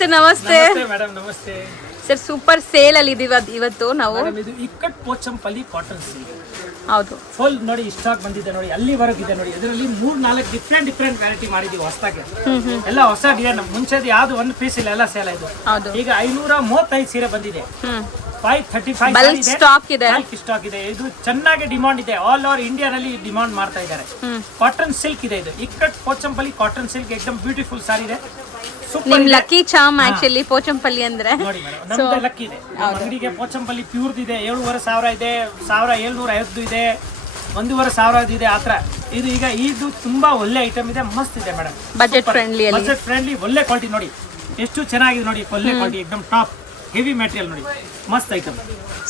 Sir ನಮಸ್ತೆ. Madam ನಮಸ್ತೆ sir super sale ಅಲ್ಲಿ ಇದೀವಿ ಇವತ್ತು ನಾವು. ಇದು ಇಕ್ಕಟ್ ಪೋಚಂಪಲ್ಲಿ ಕಾಟನ್ ಸಿಲ್ಕ್. ಹೌದು, ಫುಲ್ ನೋಡಿ ಸ್ಟಾಕ್ ಬಂದಿದೆ ನೋಡಿ, ಅಲ್ಲಿವರೆಗೂ ಇದೆ ನೋಡಿ. ಇದರಲ್ಲಿ 3-4 ಡಿಫ್ರೆಂಟ್ ವೆರೈಟಿ ಮಾಡಿದೀವಿ ಹೊಸದಾಗಿ. ಎಲ್ಲ ಹೊಸ ಡಿಸೈನ್, ಮುಂಚೆದು ಯಾವ್ದು ಒಂದು ಪೀಸ್ ಇಲ್ಲ, ಎಲ್ಲ ಸೇಲ್ ಆಯ್ತು. ಈಗ 535 ಸೀರೆ ಬಂದಿದೆ. 535 ಬಲ್ಕ್ ಸ್ಟಾಕ್ ಇದೆ. ಸ್ಟಾಕ್ ಇದೆ. ಇದು ಚೆನ್ನಾಗಿ ಡಿಮಾಂಡ್ ಇದೆ, ಆಲ್ ಓವರ್ ಇಂಡಿಯಾ ನಲ್ಲಿ ಡಿಮಾಂಡ್ ಮಾಡ್ತಾ ಇದ್ದಾರೆ. ಕಾಟನ್ ಸಿಲ್ಕ್ ಇದೆ, ಇದು ಇಕ್ಕಟ್ ಪೋಚಂಪಲ್ಲಿ ಕಾಟನ್ ಸಿಲ್ಕ್, ಎಕ್ದಮ್ ಬ್ಯೂಟಿಫುಲ್ ಸಾರಿ ಇದೆ. ನಿಮ್ ಲಕ್ಕಿ ಚಾಮ್ ಆಕ್ಚುಲಿ ಪೋಚಂಪಲ್ಲಿ ಅಂದ್ರೆ. ನೋಡಿ ಮೇಡಮ್, ನಮ್ದು ಲಕ್ಕಿ ಇದೆ. ಅಂಗಡಿಗೆ ಪೋಚಂಪಲ್ಲಿ ಪ್ಯೂರ್ ಇದೆ, 7,500 ಇದೆ, 1,750 ಇದೆ, 1,500 ಇದೆ, ಆತರ. ಇದು ಈಗ ಇದು ತುಂಬಾ ಒಳ್ಳೆ ಐಟಮ್ ಇದೆ, ಮಸ್ತ್ ಇದೆ ಮೇಡಮ್. ಬಜೆಟ್ ಫ್ರೆಂಡ್ಲಿ ಅಲ್ಲಿ, ಬಜೆಟ್ ಫ್ರೆಂಡ್ಲಿ, ಒಳ್ಳೆ ಕ್ವಾಲಿಟಿ ನೋಡಿ, ಎಷ್ಟು ಚೆನ್ನಾಗಿದೆ ನೋಡಿ, ಒಳ್ಳೆ ಕ್ವಾಲಿಟಿ, ಎಕ್ದಮ್ ಟಾಪ್ ಹೆವಿ ಮೆಟೀರಿಯಲ್ ನೋಡಿ, ಮಸ್ತ್ ಐಟಮ್.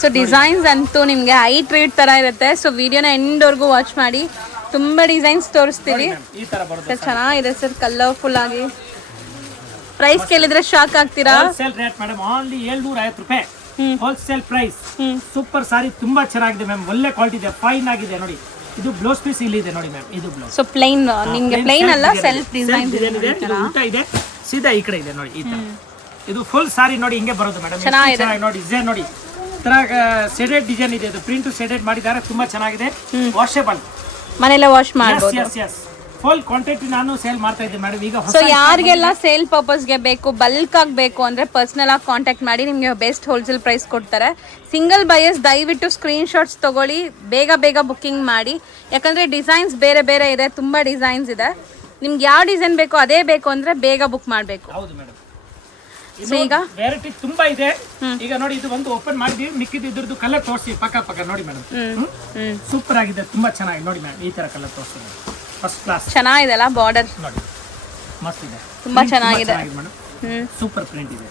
ಸೊ ಡಿಸೈನ್ಸ್ ಅಂತೂ ನಿಮ್ಗೆ ಹೈ ಟ್ರೀಟ್ ತರ ಇರುತ್ತೆ. ಸೊ ವಿಡಿಯೋನ ಎಂಡ್ ವರ್ಗೂ ವಾಚ್ ಮಾಡಿ, ತುಂಬಾ ಡಿಸೈನ್ಸ್ ತೋರಿಸ್ತೀವಿ. ಈ ತರ ಬರುತ್ತೆ, ಚೆನ್ನಾಗಿದೆ ಸರ್, ಕಲರ್ಫುಲ್ ಆಗಿ. ಪ್ರೈಸ್ ಕೇಳಿದ್ರೆ ಶಾಕ್ ಆಗ್ತೀರಾ. ಹೋಲ್ಸೇಲ್ ರೇಟ್ ಮೇಡಮ್, ಓನ್ಲಿ 750 ರೂಪಾಯಿ ಹೋಲ್ಸೇಲ್ ಪ್ರೈಸ್. ಸೂಪರ್ ಸಾರಿ, ತುಂಬಾ ಚೆನ್ನಾಗಿದೆ ಮ್ಯಾಮ್, ಒಳ್ಳೆ ಕ್ವಾಲಿಟಿ ಇದೆ, ಫೈನ್ ಆಗಿದೆ ನೋಡಿ. ಇದು ಬ್ಲೌಸ್ ಪೀಸ್ ಇಲ್ಲಿ ಇದೆ ನೋಡಿ ಮ್ಯಾಮ್, ಇದು ಬ್ಲೌಸ್. ಸೊ ಪ್ಲೈನ್, ನಿಮಗೆ ಪ್ಲೈನ್ ಅಲ್ಲ, ಸೆಲ್ಫ್ ಡಿಸೈನ್ ಇದೆ. ಇದು ಊಟ ಇದೆ, ಸೀದಾ ಈ ಕಡೆ ಇದೆ ನೋಡಿ, ಈ ತರ. ಇದು ಫುಲ್ ಸಾರಿ ನೋಡಿ, ಹಿಂಗೆ ಬರೋದು ಮೇಡಮ್. ಚೆನ್ನಾಗಿದೆ ನೋಡಿ, ಡಿಸೈನ್ ನೋಡಿ, ತರ ಸೆಡೆಡ್ ಡಿಸೈನ್ ಇದೆ. ಇದು ಪ್ರಿಂಟ್ ಸೆಡೆಡ್ ಮಾಡಿದ್ದಾರೆ, ತುಂಬಾ ಚೆನ್ನಾಗಿದೆ. ವಾಷೇಬಲ್, ಮನೆಯಲ್ಲೇ ವಾಶ್ ಮಾಡಬಹುದು. ಫುಲ್ ಕ್ವಾಂಟಿಟಿ ನಾನು ಸೇಲ್ ಮಾಡ್ತಾ ಇದ್ದೆ ಮೇಡಮ್. ಈಗ ಸೊ ಯಾರಿಗೆಲ್ಲ ಸೇಲ್ ಪರ್ಪಸ್ಗೆ ಬೇಕು, ಬಲ್ಕ್ ಆಗಿ ಬೇಕು ಅಂದ್ರೆ ಪರ್ಸನಲ್ ಆಗಿ ಕಾಂಟ್ಯಾಕ್ಟ್ ಮಾಡಿ, ನಿಮಗೆ ಬೆಸ್ಟ್ ಹೋಲ್ಸೇಲ್ ಪ್ರೈಸ್ ಕೊಡ್ತಾರೆ. ಸಿಂಗಲ್ ಬಯರ್ಸ್ ದಯವಿಟ್ಟು ಸ್ಕ್ರೀನ್ ಶಾಟ್ಸ್ ತಗೊಳ್ಳಿ, ಬೇಗ ಬುಕ್ಕಿಂಗ್ ಮಾಡಿ. ಯಾಕಂದ್ರೆ ಡಿಸೈನ್ಸ್ ಬೇರೆ ಬೇರೆ ಇದೆ, ತುಂಬಾ ಡಿಸೈನ್ಸ್ ಇದೆ. ನಿಮ್ಗೆ ಯಾವ ಡಿಸೈನ್ ಬೇಕೋ ಅದೇ ಬೇಕು ಅಂದ್ರೆ ಬೇಗ ಬುಕ್ ಮಾಡಬೇಕು. ಹೌದು ಮೇಡಮ್, ಈಗ ವೆರೈಟಿ ತುಂಬಾ ಇದೆ. ಈಗ ನೋಡಿ, ಇದು ಒಂದು ಓಪನ್ ಮಾಡಿದ್ವಿ, ಮಿಕ್ಕಿದ್ದು ಇದ್ರದ್ದು ಕಲರ್ ತೋರಿಸಿ ಪಕ್ಕ ನೋಡಿ ಮೇಡಮ್. ಸೂಪರ್ ಆಗಿದೆ, ತುಂಬಾ ಚೆನ್ನಾಗಿದೆ ನೋಡಿ ಮೇಡಮ್. ಈ ತರ ಕಲರ್ ತೋರಿಸಿ, ಫಸ್ಟ್ ಕ್ಲಾಸ್ ಚೆನ್ನಾಗಿದೆ ಅಲ್ಲ, ಬಾರ್ಡರ್ ನೋಡಿ, ಮಸ್ತ್ ಇದೆ, ತುಂಬಾ ಚೆನ್ನಾಗಿದೆ ಮೇಡಮ್. ಸೂಪರ್ ಪ್ರಿಂಟ್ ಇದೆ.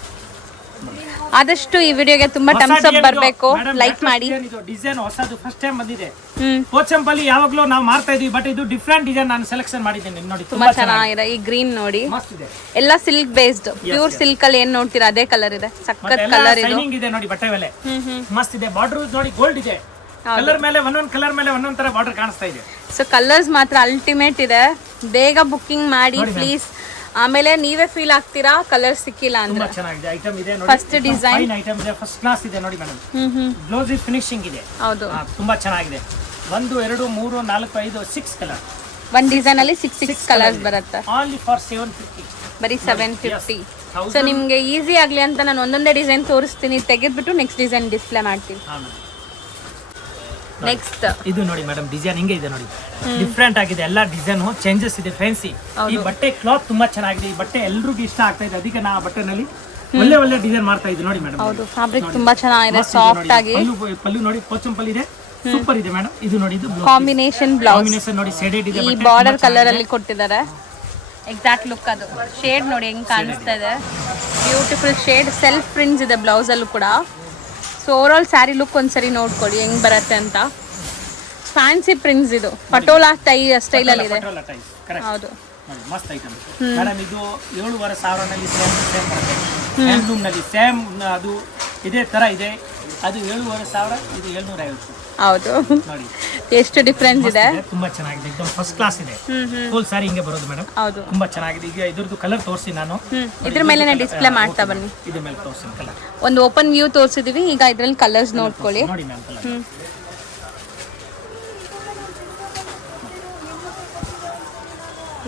ಆದಷ್ಟು ಈ ವಿಡಿಯೋಗೆ ತುಂಬಾ ಟಮ್ಸ್ ಅಪ್ ಬರಬೇಕು, ಲೈಕ್ ಮಾಡಿ. ಇದು ಡಿಸೈನ್ ಹೊಸದು, ಫಸ್ಟ್ ಟೈಮ್ ಬಂದಿದೆ. ಪೋಚಂಪಲ್ಲಿ ಯಾವಾಗಲೂ ನಾವು ಮಾಡ್ತಾ ಇದೀವಿ, ಬಟ್ ಇದು ಡಿಫ್ರೆಂಟ್ ಡಿಸೈನ್ ನಾನು ಸೆಲೆಕ್ಷನ್ ಮಾಡಿದ್ದೀನಿ ನೋಡಿ, ತುಂಬಾ ಚೆನ್ನಾಗಿದೆ. ಈ ಗ್ರೀನ್ ನೋಡಿ, ಮಸ್ತ್ ಇದೆ. ಎಲ್ಲ ಸಿಲ್ಕ್ ಬೇಸ್ಡ್, ಪ್ಯೂರ್ ಸಿಲ್ಕ್ ಅಲ್ಲಿ ಏನ್ ನೋಡ್ತೀರಾ ಅದೇ ಕಲರ್ ಇದೆ, ಸಖತ್ ಕಲರ್ ಇದು. ಶೈನಿಂಗ್ ಇದೆ ನೋಡಿ, ಬಟ್ಟೆ ಮೇಲೆ ಮಸ್ತ್ ಇದೆ. ಬಾರ್ಡರ್ ನೋಡಿ, ಗೋಲ್ಡ್ ಇದೆ, ಕಲರ್ ಮೇಲೆ ಒಂದೊಂದು ಕಲರ್ ಮೇಲೆ ಒಂದೊಂದು ತರ ಬಾರ್ಡರ್ ಕಾಣಿಸ್ತಾ ಇದೆ. ಸೊ ಕಲರ್ಸ್ ಮಾತ್ರ ಅಲ್ಟಿಮೇಟ್ ಇದೆ, ಬೇಗ ಬುಕ್ಕಿಂಗ್ ಮಾಡಿ ಪ್ಲೀಸ್. ಆಮೇಲೆ ನೀವೇ ಫೀಲ್ ಆಗ್ತೀರಾ ಕಲರ್ ಸಿಕ್ಕಿಲ್ಲ ಅಂದ್ರೆ. ಚೆನ್ನಾಗಿದೆ ಐಟಮ್ ಇದೆ ನೋಡಿ, ಫಸ್ಟ್ ಡಿಸೈನ್ ಐಟಮ್ ಇದೆ, ಫಸ್ಟ್ ಕ್ಲಾಸ್ ಇದೆ ನೋಡಿ ಮೇಡಮ್. ಬ್ಲೌಸ್ ಫಿನಿಶಿಂಗ್ ಇದೆ. ಹೌದು, ತುಂಬಾ ಚೆನ್ನಾಗಿದೆ. 1 2 3 4 5 6 ಕಲರ್, ಒಂದ್ ಡಿಸೈನ್ ಅಲ್ಲಿ 6 ಕಲರ್ಸ್ ಬರುತ್ತೆ. ಓನ್ಲಿ ಫಾರ್ 750, ಬರೀ 750. ಸೊ ನಿಮ್ಗೆ ಈಸಿ ಆಗ್ಲಿ ಅಂತ ನಾನು ಒಂದೊಂದೇ ಡಿಸೈನ್ ತೋರಿಸ್ತೀನಿ, ತೆಗೆದ್ಬಿಟ್ಟು ನೆಕ್ಸ್ಟ್ ಡಿಸೈನ್ ಡಿಸ್ಪ್ಲೇ ಮಾಡ್ತೀನಿ. ನೆಕ್ಸ್ಟ್ ಇದು ನೋಡಿ ಮೇಡಮ್, ಡಿಸೈನ್ ಹಿಂಗೆ ಇದೆ ನೋಡಿ, ಡಿಫ್ರೆಂಟ್ ಆಗಿದೆ, ಎಲ್ಲ ಡಿಸೈನ್ ಚೇಂಜಸ್ ಇದೆ, ಫ್ಯಾನ್ಸಿ. ಈ ಬಟ್ಟೆ ಕ್ಲಾತ್ ತುಂಬಾ ಚೆನ್ನಾಗಿದೆ, ಈ ಬಟ್ಟೆ ಎಲ್ರಿಗೂ ಇಷ್ಟ ಆಗ್ತಾ ಇದೆ, ಅದಕ್ಕೆ ನಾ ಬಟ್ಟೆನಲ್ಲಿ ಒಳ್ಳೆ ಡಿಸೈನ್ ಮಾಡ್ತಾ ಇದ್ದೀನಿ ನೋಡಿ ಮೇಡಮ್. ಹೌದು, ಫ್ಯಾಬ್ರಿಕ್ ತುಂಬಾ ಚೆನ್ನಾಗಿದೆ, ಸಾಫ್ಟ್ ಆಗಿ. ಪಲ್ಲು ನೋಡಿ, ಪೋಚಂಪಲ್ಲಿ ಇದೆ, ಸೂಪರ್ ಇದೆ ಮೇಡಮ್. ಇದು ನೋಡಿ, ಇದು ಕಾಂಬಿನೇಷನ್ ಬ್ಲೌಸ್ ನೋಡಿ, ಶೇಡೆಡ್ ಇದೆ, ಈ ಬಾರ್ಡರ್ ಕಲರ್ ಅಲ್ಲಿ ಕೊಟ್ಟಿದ್ದಾರೆ. ಎಕ್ಸಾಕ್ಟ್ ಲುಕ್ ಅದು, ಶೇಡ್ ನೋಡಿ ಹೆಂಗ್ ಕಾಣಿಸ್ತಾ ಇದೆ, ಬ್ಯೂಟಿಫುಲ್ ಶೇಡ್. ಸೆಲ್ಫ್ ಪ್ರಿಂಟ್ಸ್ ಇದೆ ಬ್ಲೌಸ್ ಅಲ್ಲೂ ಕೂಡ. ಸೊ ಓವರ್ ಸ್ಯಾರಿ ಲುಕ್ ಒಂದ್ಸರಿ ನೋಡ್ಕೊಳ್ಳಿ ಹೆಂಗ್ ಬರುತ್ತೆ ಅಂತ. ಫ್ಯಾನ್ಸಿ ಪ್ರಿಂಟ್ಸ್, ಇದು ಪಟೋಲಾ ಸ್ಟೈಲ್ ಅಲ್ಲಿ ಇದೆ. ಹೌದು, ಮಸ್ತ್ ಐಟಮ್ ಮೇಡಮ್. ಇದು 7,500 ನಲ್ಲಿ ಸೇಮ್ ಬರುತ್ತೆ, ಹ್ಯಾಂಡ್ಲೂಮ್ ನಲ್ಲಿ ಸೇಮ್ ಅದು ಇದೇ ತರ ಇದೆ. ಅದು 7,500, ಇದು 750. ಹೌದು ನೋಡಿ ಎಷ್ಟು ಡಿಫರೆನ್ಸ್ ಇದೆ, ತುಂಬಾ ಚೆನ್ನಾಗಿದೆ, एकदम ಫಸ್ಟ್ ಕ್ಲಾಸ್ ಇದೆ. ಫುಲ್ ಸಾರಿ ಹಿಂಗೆ ಬರೋದು ಮೇಡಮ್. ಹೌದು, ತುಂಬಾ ಚೆನ್ನಾಗಿದೆ. ಈಗ ಇದ್ರದ್ದು ಕಲರ್ ತೋರಿಸಿ ನಾನು, ಇದ್ರ ಮೇಲೆ ಡಿಸ್ಪ್ಲೇ ಮಾಡ್ತಾ ಬನ್ನಿ. ಇದ್ರ ಮೇಲೆ ತೋರಿಸಿ ಕಲರ್. ಒಂದು ಓಪನ್ ವ್ಯೂ ತೋರಿಸಿದೀವಿ, ಈಗ ಇದ್ರಲ್ಲಿ ಕಲರ್ಸ್ ನೋಡ್ಕೊಳ್ಳಿ. ನೋಡಿ ಮ್ಯಾಮ್, ಕಲರ್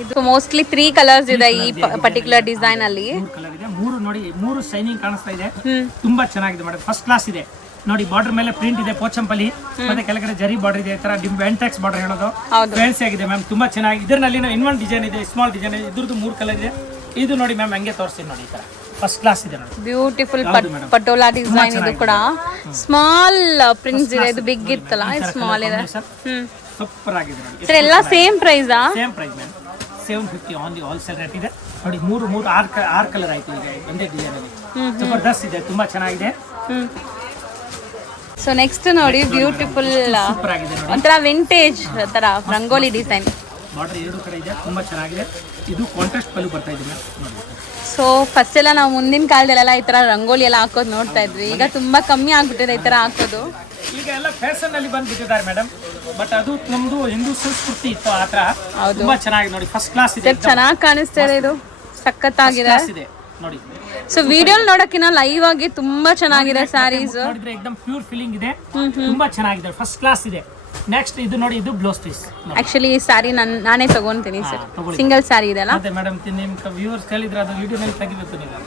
ಇದು ಮೋಸ್ಟ್ಲಿ 3 ಕಲರ್ಸ್ ಇದೆ ಈ ಪರ್ಟಿಕ್ಯುಲರ್ ಡಿಸೈನ್ ಅಲ್ಲಿ. 3 ಕಲರ್ ಇದೆ, 3 ನೋಡಿ, 3 ಶೈನಿಂಗ್ ಕಾಣಿಸ್ತಾ ಇದೆ, ತುಂಬಾ ಚೆನ್ನಾಗಿದೆ ಮೇಡಮ್, ಫಸ್ಟ್ ಕ್ಲಾಸ್ ಇದೆ ನೋಡಿ. ಬಾರ್ಡರ್ ಮೇಲೆ ಪ್ರಿಂಟ್ ಇದೆ ಪೋಚಂಪಲ್ಲಿ, ಮತ್ತೆ ಕೆಳಗಡೆ ಜರಿ ಬಾರ್ಡರ್ ಇದೆ, ಈ ತರ ವೆಂಟೆಕ್ಸ್ ಬಾರ್ಡರ್ ಹೇಳೋದು ಫ್ಯಾನ್ಸಿ ಆಗಿದೆ ಮ್ಯಾಮ್, ತುಂಬಾ ಚೆನ್ನಾಗಿದೆ. ಇದರಲ್ಲಿ ಇನ್ನೊಂದು ಡಿಸೈನ್ ಇದೆ, ಸ್ಮಾಲ್ ಡಿಸೈನ್ ಇದೆ, ಇದ್ರದ್ದು 3 ಕಲರ್ ಇದೆ. ಇದು ನೋಡಿ ಮ್ಯಾಮ್, ಹಂಗೆ ತೋರಿಸ್ತೀನಿ ನೋಡಿ, ಈ ತರ ಫಸ್ಟ್ ಕ್ಲಾಸ್ ಇದೆ ನೋಡಿ, ಬ್ಯೂಟಿಫುಲ್ ಪಟೋಲಾ ಡಿಸೈನ್. ಇದು ಕೂಡ ಸ್ಮಾಲ್ ಪ್ರಿಂಟ್ಸ್ ಇದೆ, ಇದು ಬಿಗ್ ಇತ್ತಲ್ಲ, ಇದು ಸ್ಮಾಲ್ ಇದೆ. ಸೂಪರ್ ಆಗಿದೆ ನೋಡಿ. ಸರ್ ಎಲ್ಲ ಸೇಮ್ ಪ್ರೈಸಾ? Same price ma'am, 750 on the wholesale rate ಇದೆ ನೋಡಿ. 6 ಕಲರ್ ಆಯ್ತು ಈಗ ಒಂದೇ ಡಿಸೈನ್ ಅಲ್ಲಿ, ಜಬರ್ದಸ್ತ್ ಇದೆ, ತುಂಬಾ ಚೆನ್ನಾಗಿದೆ. ಸೊ ನೆಕ್ಸ್ಟ್ ನೋಡಿ, ಬ್ಯೂಟಿಫುಲ್ ಸೂಪರ್ ಆಗಿದೆ ನೋಡಿ, ಒಂಥರ ವಿಂಟೇಜ್ ತರ ರಂಗೋಲಿ ಡಿಸೈನ್. ಬಾರ್ಡರ್ 2 ಕಡೆ ಇದೆ, ತುಂಬಾ ಚೆನ್ನಾಗಿದೆ. ಇದು ಕಾಂಟ್ರಾಸ್ಟ್ ಪಲ್ಲು ಬರ್ತಾ ಇದೆ ಮ್ಯಾಮ್ ನೋಡಿ. ಸೊ ಫಸ್ಟ್ ಎಲ್ಲ ನಾವು ಮುಂದಿನ ಕಾಲದಲ್ಲೆಲ್ಲ ಈ ತರ ರಂಗೋಲಿ ಎಲ್ಲ ಹಾಕೋದು ನೋಡ್ತಾ ಇದ್ವಿ, ಈಗ ತುಂಬಾ ಕಮ್ಮಿ ಆಗ್ಬಿಟ್ಟಿದೆ ಈ ತರ ಹಾಕೋದು. ಈಗ ಎಲ್ಲ ಫ್ಯಾಷನ್ ಅಲ್ಲಿ ಬಂದ್ಬಿಟ್ಟಿದ್ದಾರೆ ಮೇಡಮ್, ಬಟ್ ಅದು ನಮ್ದು ಹಿಂದೂ ಸಂಸ್ಕೃತಿ ಇತ್ತು ಆ ತರ. ತುಂಬಾ ಚೆನ್ನಾಗಿದೆ ನೋಡಿ, ಫಸ್ಟ್ ಕ್ಲಾಸ್ ಇದೆ, ಚೆನ್ನಾಗಿ ಕಾಣಿಸ್ತಾ ಇದೆ, ಇದು ಸಖತ್ತಾಗಿದೆ ನೋಡಿ. ಸೊ ವಿಡಿಯೋ ನೋಡಕ್ಕಿನ್ನ ಲೈವ್ ಆಗಿ ತುಂಬಾ ಚೆನ್ನಾಗಿದೆ ಸ್ಯಾರೀಸ್. ನೋಡಿದ್ರೆ ಎಕ್ದಮ್ ಪ್ಯೂರ್ ಫೀಲಿಂಗ್ ಇದೆ, ತುಂಬಾ ಚೆನ್ನಾಗಿದೆ, ಫಸ್ಟ್ ಕ್ಲಾಸ್ ಇದೆ. ನೆಕ್ಸ್ಟ್ ಇದು ನೋಡಿ, ಇದು ಬ್ಲೌಸ್ ಪೀಸ್. ಆಕ್ಚುಲಿ ಈ ಸ್ಯಾರಿ ನಾನೇ ತಗೊಂತೀನಿ ಸರ್, ಸಿಂಗಲ್ ಸ್ಯಾರಿ ಇದೆ ಅಲ್ಲ. ಮತ್ತೆ ಮೇಡಮ್ ನಿಮ್ ವ್ಯೂವರ್ಸ್ ಕೇಳಿದ್ರೆ ಅದು ವಿಡಿಯೋನಲ್ಲಿ ತೆಗಿಬೇಕು ನೀವು.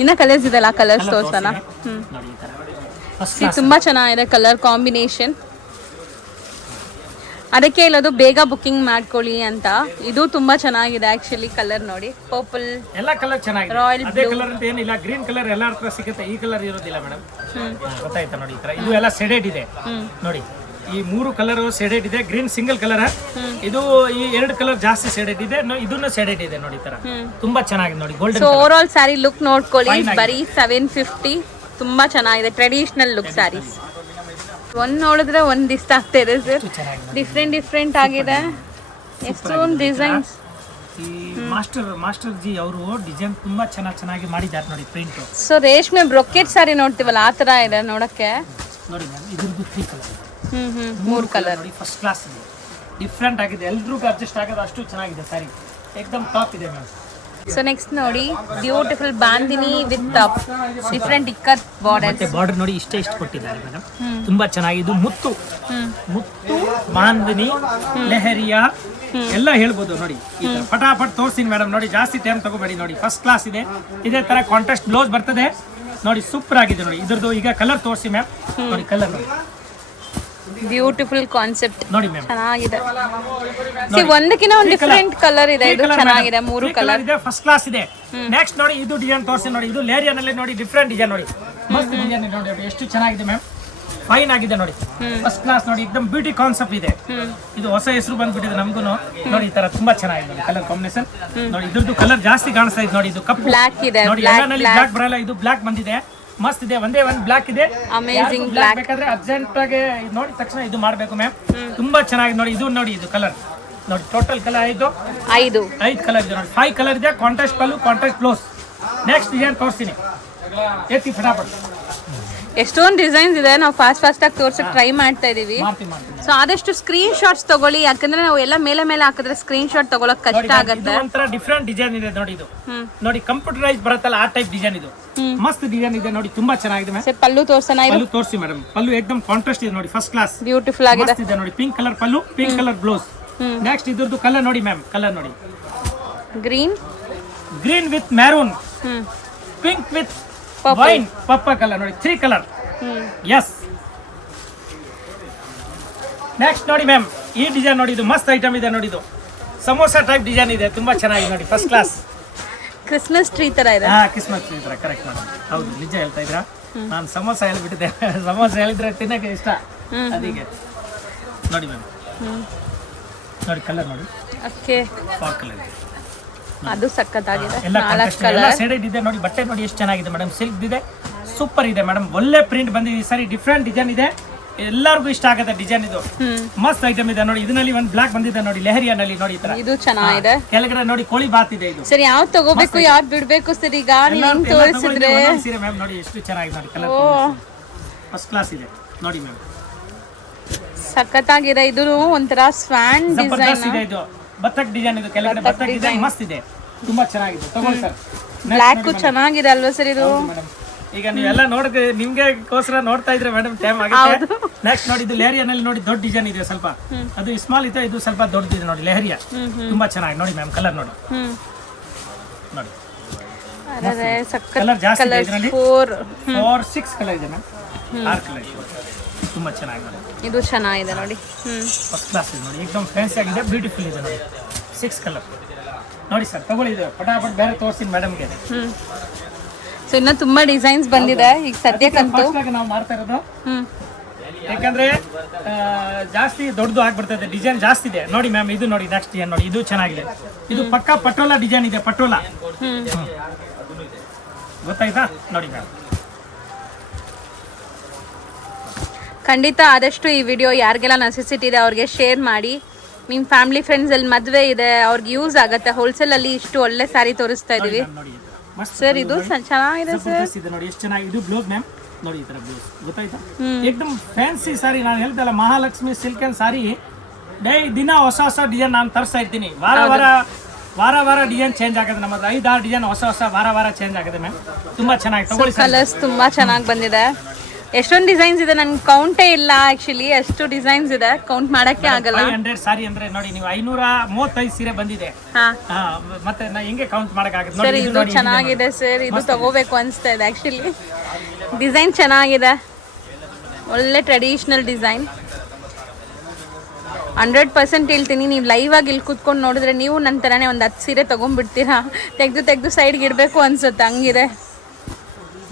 ಇನ್ನ ಕಲರ್ಸ್ ಇದೆಲ್ಲ, ಕಲರ್ಸ್ ತೋರ್ಸಲ್ಲ. ನೋಡಿ ಈ ತರ ಫಸ್ಟ್ ಕ್ಲಾಸ್ ತುಂಬಾ ಚೆನ್ನಾಗಿದೆ ಕಲರ್ ಕಾಂಬಿನೇಷನ್. ಅದಕ್ಕೆ ಇಲ್ಲದು ಬೇಗ ಬುಕ್ಕಿಂಗ್ ಮಾಡ್ಕೊಳ್ಳಿ ಅಂತ. ಇದು ತುಂಬಾ ಚೆನ್ನಾಗಿದೆ ಆಕ್ಚುಲಿ ಕಲರ್ ನೋಡಿ, ಪರ್ಪಲ್ ಎಲ್ಲ ಕಲರ್ ಚೆನ್ನಾಗಿದೆ. ರಾಯಲ್ ಅದೇ ಕಲರ್ ಅಂತ ಏನಿಲ್ಲ, ಗ್ರೀನ್ ಕಲರ್ ಎಲ್ಲ ಹತ್ರ ಸಿಗುತ್ತೆ, ಈ ಕಲರ್ ಇರೋದಿಲ್ಲ ಮೇಡಮ್. ಗೊತ್ತಾಯ್ತಾ ನೋಡಿ, ಈ ತರ ಇದು ಎಲ್ಲ ಶೇಡೆಡ್ ಇದೆ ನೋಡಿ. ಈ 3 ಕಲರ್ ಶೇಡೆಡ್ ಇದೆ, ಗ್ರೀನ್ ಸಿಂಗಲ್ ಕಲರ್, ಇದು ಈ 2 ಕಲರ್ ಜಾಸ್ತಿ ಶೇಡೆಡ್ ಇದೆ, ಇದನ್ನು ಶೇಡೆಡ್ ಇದೆ ನೋಡಿ. ಈ ತರ ತುಂಬಾ ಚೆನ್ನಾಗಿದೆ ನೋಡಿ, golden. So over all sari look ನೋಡ್ಕೊಳ್ಳಿ, ಬರೀ 750. ತುಂಬಾ ಚೆನ್ನಾಗಿದೆ, ಟ್ರೆಡಿಷನಲ್ ಲುಕ್ ಸ್ಯಾರೀಸ್. ಒಂದ್ ನೋಡಿದ್ರೆ ಒಂದ್ ಇಷ್ಟ ಆಗ್ತಾ ಇದೆ ಸರ್, ಡಿಫ್ರೆಂಟ್ ಆಗಿದೆ. ಎಷ್ಟೊಂದು ಡಿಸೈನ್ಸ್. ಈ ಮಾಸ್ಟರ್ ಜಿ ಅವರು ಡಿಸೈನ್ ತುಂಬಾ ಚೆನ್ನಾಗಿ ಮಾಡಿದ್ದಾರೆ ನೋಡಿ, ಪ್ರಿಂಟ್. ಸೊ ರೇಷ್ಮೆ ಬ್ರೊಕೆಟ್ ಸ್ಯಾರಿ ನೋಡ್ತೀವಲ್ಲ ಆ ತರ ಇದೆ ನೋಡಕ್ಕೆ. ನೋಡಿ ಮ್ಯಾಮ್, ಇದ್ರದ್ದು 3 ಕಲರ್, 3 ಕಲರ್ ನೋಡಿ, ಫಸ್ಟ್ ಕ್ಲಾಸ್ ಇದೆ, ಡಿಫ್ರೆಂಟ್ ಆಗಿದೆ, ಎಲ್ರಿಗೂ ಅಡ್ಜಸ್ಟ್ ಆಗೋದು ಅಷ್ಟು ಚೆನ್ನಾಗಿದೆ ಸ್ಯಾರಿ, ಏಕದಮ್ ಟಾಪ್ ಇದೆ ಮ್ಯಾಮ್. ಸೊ ನೆಕ್ಸ್ಟ್ ನೋಡಿ, beautiful bandhani with different ikat border. ಮತ್ತೆ ಬಾರ್ಡರ್ ನೋಡಿ ಇಷ್ಟ ಕೊಟ್ಟಿದ್ದಾರೆ ಮೇಡಮ್, ತುಂಬಾ ಚೆನ್ನಾಗಿದೆ. ಮುತ್ತು ಬಾಂದಿನಿ ಲೆಹರಿಯಾ ಎಲ್ಲ ಹೇಳ್ಬೋದು ನೋಡಿ. ಫಟಾಫಟ್ ತೋರಿಸ್ತೀನಿ ಮೇಡಮ್, ನೋಡಿ ಜಾಸ್ತಿ ಟೈಮ್ ತಗೋಬೇಡಿ ನೋಡಿ, ಫಸ್ಟ್ ಕ್ಲಾಸ್ ಇದೆ. ಇದೇ ತರ ಕಾಂಟ್ರಾಸ್ಟ್ ಬ್ಲೌಸ್ ಬರ್ತದೆ ನೋಡಿ, ಸೂಪರ್ ಆಗಿದೆ ನೋಡಿ. ಇದ್ರದ್ದು ಈಗ ಕಲರ್ ತೋರಿಸಿ ಮ್ಯಾಮ್, ನೋಡಿ ಕಲರ್ ನೋಡಿ, ಬ್ಯೂಟಿಫುಲ್ ಕಾನ್ಸೆಪ್ಟ್ ನೋಡಿ ಮ್ಯಾಮ್, ಚೆನ್ನಾಗಿದೆ. ಒಂದಕ್ಕಿಂತ ಒಂದು ಡಿಫರೆಂಟ್ ಕಲರ್ ಇದೆ, ಇದು ಚೆನ್ನಾಗಿದೆ. 3 ಕಲರ್ ಇದೆ, ಫಸ್ಟ್ ಕ್ಲಾಸ್ ಇದೆ. ನೆಕ್ಸ್ಟ್ ನೋಡಿ, ಇದು ಡಿಸೈನ್ ತೋರಿಸಿ ನೋಡಿ, ಇದು ಲೇರಿಯಾನಲ್ಲಿ ನೋಡಿ, ಡಿಫರೆಂಟ್ ಡಿಸೈನ್ ನೋಡಿ, ಮಸ್ತ್ ಡಿಸೈನ್ ನೋಡಿ, ಎಷ್ಟು ಚೆನ್ನಾಗಿದೆ ಮ್ಯಾಮ್, ಫೈನ್ ಆಗಿದೆ ನೋಡಿ, ಫಸ್ಟ್ ಕ್ಲಾಸ್ ನೋಡಿ, ಎಕ್ದಮ್ ಬ್ಯೂಟಿ ಕಾನ್ಸೆಪ್ಟ್ ಇದೆ. ಇದು ಹೊಸ ಹೆಸರು ಬಂದ್ಬಿಟ್ಟಿದೆ ನಮಗೂ ನೋಡಿ, ಈ ತರ ತುಂಬಾ ಚೆನ್ನಾಗಿದೆ ನೋಡಿ, ಕಲರ್ ಕಾಂಬಿನೇಷನ್ ನೋಡಿ. ಇದ್ರದ್ದು ಕಲರ್ ಜಾಸ್ತಿ ಕಾಣಿಸ್ತಾ ಇದೆ ನೋಡಿ, ಇದು ಕಪ್ಪು ಬ್ಲಾಕ್ ಇದೆ ನೋಡಿ, ಎಲ್ಲಾನಲ್ಲಿ ಬ್ಲಾಕ್ ಬರಲ್ಲ, ಇದು ಬ್ಲಾಕ್ ಬಂದಿದೆ, ಮಸ್ತ್ ಇದೆ. ಒಂದೇ ಒಂದು ಬ್ಲಾಕ್ ಇದೆ, ಅಮೇಜಿಂಗ್ ಬ್ಲಾಕ್ ಬೇಕಾದ್ರೆ ಅರ್ಜೆಂಟ್ ಆಗಿ ನೋಡಿದ ತಕ್ಷಣ ಇದು ಮಾಡಬೇಕು ಮ್ಯಾಮ್, ತುಂಬಾ ಚೆನ್ನಾಗಿದೆ ನೋಡಿ. ಇದು ನೋಡಿ, ಇದು ಕಲರ್ ನೋಡಿ, ಟೋಟಲ್ ಕಲರ್ 5 ಕಲರ್ ಇದೆ ನೋಡಿ, 5 ಕಲರ್ ಇದೆ, ಕಾಂಟ್ರಾಸ್ಟ್ ಪಲ್ಲು, ಕಾಂಟ್ರಾಸ್ಟ್ ಬ್ಲೌಸ್. ನೆಕ್ಸ್ಟ್ ಡಿಸೈನ್ ತೋರಿಸ್ತೀನಿ, ಎತ್ತಿ ಫಟಾಫಟ್. ಎಷ್ಟೊಂದು ಡಿಸೈನ್ಸ್ ಇದೆ, ನಾವು ಫಾಸ್ಟ್ ಆಗಿ ತೋರ್ಸಕ್ ಟ್ರೈ ಮಾಡ್ತಾ ಇದೀವಿ. ಸೊ ಆದಷ್ಟು ಸ್ಕ್ರೀನ್ ಶಾಟ್ಸ್ ತಗೊಳ್ಳಿ, ಯಾಕಂದ್ರೆ ನಾವು ಎಲ್ಲ ಮೇಲೆ ಹಾಕಿದ್ರೆ ಸ್ಕ್ರೀನ್ ಶಾಟ್ ತಗೊಳಕ್ ಕಷ್ಟ ಆಗುತ್ತೆ. ಒಂಥರ ಡಿಫ್ರೆಂಟ್ ಡಿಸೈನ್ ಇದೆ ನೋಡಿ, ಇದು ನೋಡಿ ಕಂಪ್ಯೂಟರೈಸ್ ಬರುತ್ತಲ್ಲ ಆ ಟೈಪ್ ಡಿಸೈನ್, ಇದು ಮಸ್ತ್ ಡಿಸೈನ್ ಇದೆ ನೋಡಿ, ತುಂಬಾ ಚೆನ್ನಾಗಿದೆ ಮ್ಯಾಮ್. ಪಲ್ಲು ತೋರ್ಸೋಣ, ಪಲ್ಲು ತೋರಿಸಿ ಮೇಡಮ್, ಪಲ್ಲು ಏಕದಮ್ ಕಾಂಟ್ರಾಸ್ಟ್ ಇದೆ ನೋಡಿ, ಫಸ್ಟ್ ಕ್ಲಾಸ್ ಬ್ಯೂಟಿಫುಲ್ ಆಗಿದೆ ನೋಡಿ, pink colour pallu, pink colour blouse. Next ಇದ್ರದ್ದು ಕಲರ್ ನೋಡಿ ಮ್ಯಾಮ್, ಕಲರ್ ನೋಡಿ, green with maroon, pink with wine, purple colour ನೋಡಿ, 3 ಕಲರ್. ಎಸ್, ನೆಕ್ಸ್ಟ್ ನೋಡಿ ಮ್ಯಾಮ್, ಈ ಡಿಸೈನ್ ನೋಡಿ, ಇದು ಮಸ್ತ್ ಐಟಮ್ ಇದೆ ನೋಡಿ, ಇದು ಸಮೋಸಾ ಟೈಪ್ ಡಿಸೈನ್ ಇದೆ, ತುಂಬಾ ಚೆನ್ನಾಗಿದೆ ನೋಡಿ, ಫಸ್ಟ್ ಕ್ಲಾಸ್. ಕ್ರಿಸ್ಮಸ್ ಟ್ರೀ ತರ ಇದೆ. ಕ್ರಿಸ್ಮಸ್ ಟ್ರೀ ತರ, ಕರೆಕ್ಟ್ ಮೇಡಮ್, ಹೌದು, ನಿಜ ಹೇಳ್ತಾ ಇದ್ರಾ. ನಾನು ಸಮೋಸಾ ಹೇಳ್ಬಿಟ್ಟಿದ್ದೆ, ಸಮೋಸಾ ಹೇಳಿದ್ರೆ ತಿನ್ನಕ್ಕೆ ಇಷ್ಟ, ಅದಕ್ಕೆ ನೋಡಿ ಮ್ಯಾಮ್, ನೋಡಿ ಕಲರ್ ನೋಡಿ, ಓಕೆ, ಫಾರ್ ಕಲರ್, ಅದು ಸಕ್ಕತ್ತಾಗಿದೆ. ಎಲ್ಲ ಶೇಡೆಡ್ ಇದೆ ನೋಡಿ, ಬಟ್ಟೆ ನೋಡಿ ಎಷ್ಟು ಚೆನ್ನಾಗಿದೆ ಮೇಡಮ್, ಸಿಲ್ಕ್ ಇದೆ, ಸೂಪರ್ ಇದೆ ಮೇಡಮ್, ಒಳ್ಳೆ ಪ್ರಿಂಟ್ ಬಂದಿದೆ, ಸರಿ ಡಿಫ್ರೆಂಟ್ ಡಿಸೈನ್ ಇದೆ, ಎಲ್ಲರಿಗೂ ಇಷ್ಟ ಆಗುತ್ತೆ ಡಿಸೈನ್, ಇದು ಮಸ್ತ್ ಐಟಮ್ ಇದೆ ನೋಡಿ. ಇದರಲ್ಲಿ ಒಂದು ಬ್ಲಾಕ್ ಬಂದಿದೆ ನೋಡಿ, ಲೆಹರಿಯಾನಲ್ಲಿ ನೋಡಿ, ಈ ತರ ಇದು ಚೆನ್ನಾಗಿದೆ. ಕೆಳಗಡೆ ನೋಡಿ ಕೋಳಿ ಬಾತ್ ಇದೆ, ಇದು ಸರಿ ಯಾವ್ದು ತಗೋಬೇಕು ಯಾವ್ದು ಬಿಡ್ಬೇಕು ಸರ್, ಈಗ ನೀವು ತೋರಿಸಿದ್ರೆ ಮ್ಯಾಮ್ ನೋಡಿ ಎಷ್ಟು ಚೆನ್ನಾಗಿದೆ ನೋಡಿ, ಕಲರ್ ಫಸ್ಟ್ ಕ್ಲಾಸ್ ಇದೆ ನೋಡಿ ಮ್ಯಾಮ್, ಸಖತ್ತಾಗಿದೆ. ಇದು ಒಂಥರ ಸ್ವಾನ್ ಡಿಸೈನ್ ಇದೆ, ಇದು ಬತ್ತಕ್ ಡಿಸೈನ್, ಇದು ಕೆಳಗಡೆ ಬತ್ತಕ್ ಡಿಸೈನ್ ಮಸ್ತ್ ಇದೆ, ತುಂಬಾ ಚೆನ್ನಾಗಿದೆ, ತಗೊಳ್ಳಿ ಸರ್. ಬ್ಲಾಕ್ ಚೆನ್ನಾಗಿದೆ ಅಲ್ವಾ ಸರ್ ಇದು? ಈಗ ನೀವೆಲ್ಲ ನೋಡಿದ್ರೆ ನಿಮ್ಗೆಗೋಸ್ಕರ ನೋಡ್ತಾ ಇದ್ರೆ ಮೇಡಮ್ ಟೈಮ್ ಆಗುತ್ತೆ. ನೆಕ್ಸ್ಟ್ ನೋಡಿ, ಇದು ಲೇರಿಯಾನಲ್ಲಿ ನೋಡಿ ದೊಡ್ಡ ಡಿಸೈನ್ ಇದೆ, ಸ್ವಲ್ಪ ಅದು ಸ್ಮಾಲ್ ಇದೆ, ಇದು ಸ್ವಲ್ಪ ದೊಡ್ಡದಿದೆ ನೋಡಿ, ಲೆಹರಿಯಾ ತುಂಬಾ ಚೆನ್ನಾಗಿ ನೋಡಿ ಮ್ಯಾಮ್, ಕಲರ್ ನೋಡಿ ನೋಡಿ, ಕಲರ್ ಜಾಸ್ತಿ ಇದೆ ಇದರಲ್ಲಿ, 4-6 ಕಲರ್ ಇದೆ ಮ್ಯಾಮ್, 6 ಕಲರ್ ತುಂಬಾ ಚೆನ್ನಾಗಿ ನೋಡಿ, ಇದು ಚೆನ್ನಾಗಿದೆ ನೋಡಿ, ಫಸ್ಟ್ ಕ್ಲಾಸ್ ಇದೆ ನೋಡಿ, ಏಕದಮ್ ಫ್ಯಾನ್ಸಿ ಆಗಿದೆ, ಬ್ಯೂಟಿಫುಲ್ ಇದೆ ನೋಡಿ, 6 ಕಲರ್ ನೋಡಿ ಸರ್, ತಗೊಳ್ಳಿ, ಇದು ಫಟಾಫಟ್ ಬೇರೆ ತೋರಿಸ್ತೀನಿ ಮೇಡಮ್ಗೆ. ಸೊ ಇನ್ನ ತುಂಬಾ ಡಿಸೈನ್ಸ್ ಬಂದಿದೆ ಈಗ ಸದ್ಯಕ್ಕಂತೂ ನಾವು ಮಾಡ್ತಾ ಇರೋದು, ಯಾಕಂದ್ರೆ ಜಾಸ್ತಿ ದೊಡ್ಡದು ಆಗ್ಬಿಡ್ತದೆ, ಡಿಸೈನ್ ಜಾಸ್ತಿ ಇದೆ ನೋಡಿ ಮ್ಯಾಮ್. ಇದು ನೋಡಿ, ನೆಕ್ಸ್ಟ್ ಡಿಸೈನ್ ನೋಡಿ, ಇದು ಚೆನ್ನಾಗಿದೆ, ಇದು ಪಕ್ಕಾ ಪಟೋಲಾ ಡಿಸೈನ್ ಇದೆ, ಪಟೋಲಾ ಗೊತ್ತಾಯ್ತಾ ನೋಡಿ ಮ್ಯಾಮ್. ಖಂಡಿತ ಆದಷ್ಟು ಈ ವಿಡಿಯೋ ಯಾರಿಗೆಲ್ಲ ನೆಸೆಸಿಟಿ ಇದೆ ಅವ್ರಿಗೆ ಶೇರ್ ಮಾಡಿ. ನಿಮ್ಮ ಫ್ಯಾಮಿಲಿ ಫ್ರೆಂಡ್ಸ್ ಅಲ್ಲಿ ಮದುವೆ ಇದೆ ಅವ್ರಿಗೆ ಯೂಸ್ ಆಗುತ್ತೆ. ಹೋಲ್ಸೇಲ್ ಅಲ್ಲಿ ಇಷ್ಟು ಒಳ್ಳೆ ಸ್ಯಾರಿ ತೋರಿಸ್ತಾ ಇದೀವಿ ಸರ್. ಇದು ಚೆನ್ನಾಗಿದೆ ಸರ್ ನೋಡಿ, ಎಷ್ಟು ಚೆನ್ನಾಗಿದೆ. ಇದು ಬ್ಲೌಸ್ ಮ್ಯಾಮ್ ನೋಡಿ, ಈ ತರ ಬ್ಲೌಸ್ ಗೊತ್ತಾಯ್ತಾ, ಏಕದಮ್ ಫ್ಯಾನ್ಸಿ ಸಾರಿ. ನಾನು ಹೇಳ್ತಲ್ಲ ಮಹಾಲಕ್ಷ್ಮಿ ಸಿಲ್ಕ್ ಅಂಡ್ ಸಾರಿ, ದಿನ ಹೊಸ ಹೊಸ ಡಿಸೈನ್ ನಾನು ತರಿಸ್ತಾ ಇರ್ತೀನಿ, ವಾರ ವಾರ ವಾರ ವಾರ ಡಿಸೈನ್ ಚೇಂಜ್ ಆಗುತ್ತೆ ನಮ್ಮದು 5-6 ಡಿಸೈನ್ ಹೊಸ ವಾರ ಚೇಂಜ್ ಆಗುತ್ತೆ ಮ್ಯಾಮ್ ತುಂಬಾ ಚೆನ್ನಾಗಿ ತಗೊಳ್ಳಿ ಸರ್ ಕಲರ್ಸ್ ತುಂಬಾ ಚೆನ್ನಾಗಿ ಬಂದಿದೆ. ಎಷ್ಟೊಂದು ಡಿಸೈನ್ಸ್ ಇದೆ, ನನ್ಗೆ ಕೌಂಟೇ ಇಲ್ಲ ಆಕ್ಚುಲಿ, ಎಷ್ಟು ಡಿಸೈನ್ಸ್ ಇದೆ ಕೌಂಟ್ ಮಾಡಕ್ಕೆ ಆಗಲ್ಲ. 500 ಸಾರಿ ಅಂದ್ರೆ ನೋಡಿ ನೀವು 535 ಸೀರೆ ಬಂದಿದೆ. ಹಾ ಮತ್ತೆ ನಾ ಹೆಂಗೆ ಕೌಂಟ್ ಮಾಡಕ್ಕಾಗುತ್ತೆ ಸರ್, ನೋಡಿ ಇದು ಚೆನ್ನಾಗಿದೆ ಸರ್, ಇದು ತಗೋಬೇಕು ಅನಿಸ್ತಾ ಇದೆ ಆಕ್ಚುಲಿ. ಡಿಸೈನ್ ಚೆನ್ನಾಗಿದೆ, ಒಳ್ಳೆ ಟ್ರೆಡಿಷನಲ್ ಡಿಸೈನ್. 100% ಹೇಳ್ತೀನಿ, ನೀವು ಲೈವ್ ಆಗಿ ಇಲ್ಲಿ ಕೂತ್ಕೊಂಡು ನೋಡಿದ್ರೆ ನೀವು ನನ್ನ ಥರನೇ ಒಂದು 10 ಸೀರೆ ತೊಗೊಂಡ್ಬಿಡ್ತೀರಾ. ತೆಗೆದು ಸೈಡ್ಗೆ ಇಡಬೇಕು ಅನ್ಸುತ್ತೆ, ಹಂಗಿದೆ.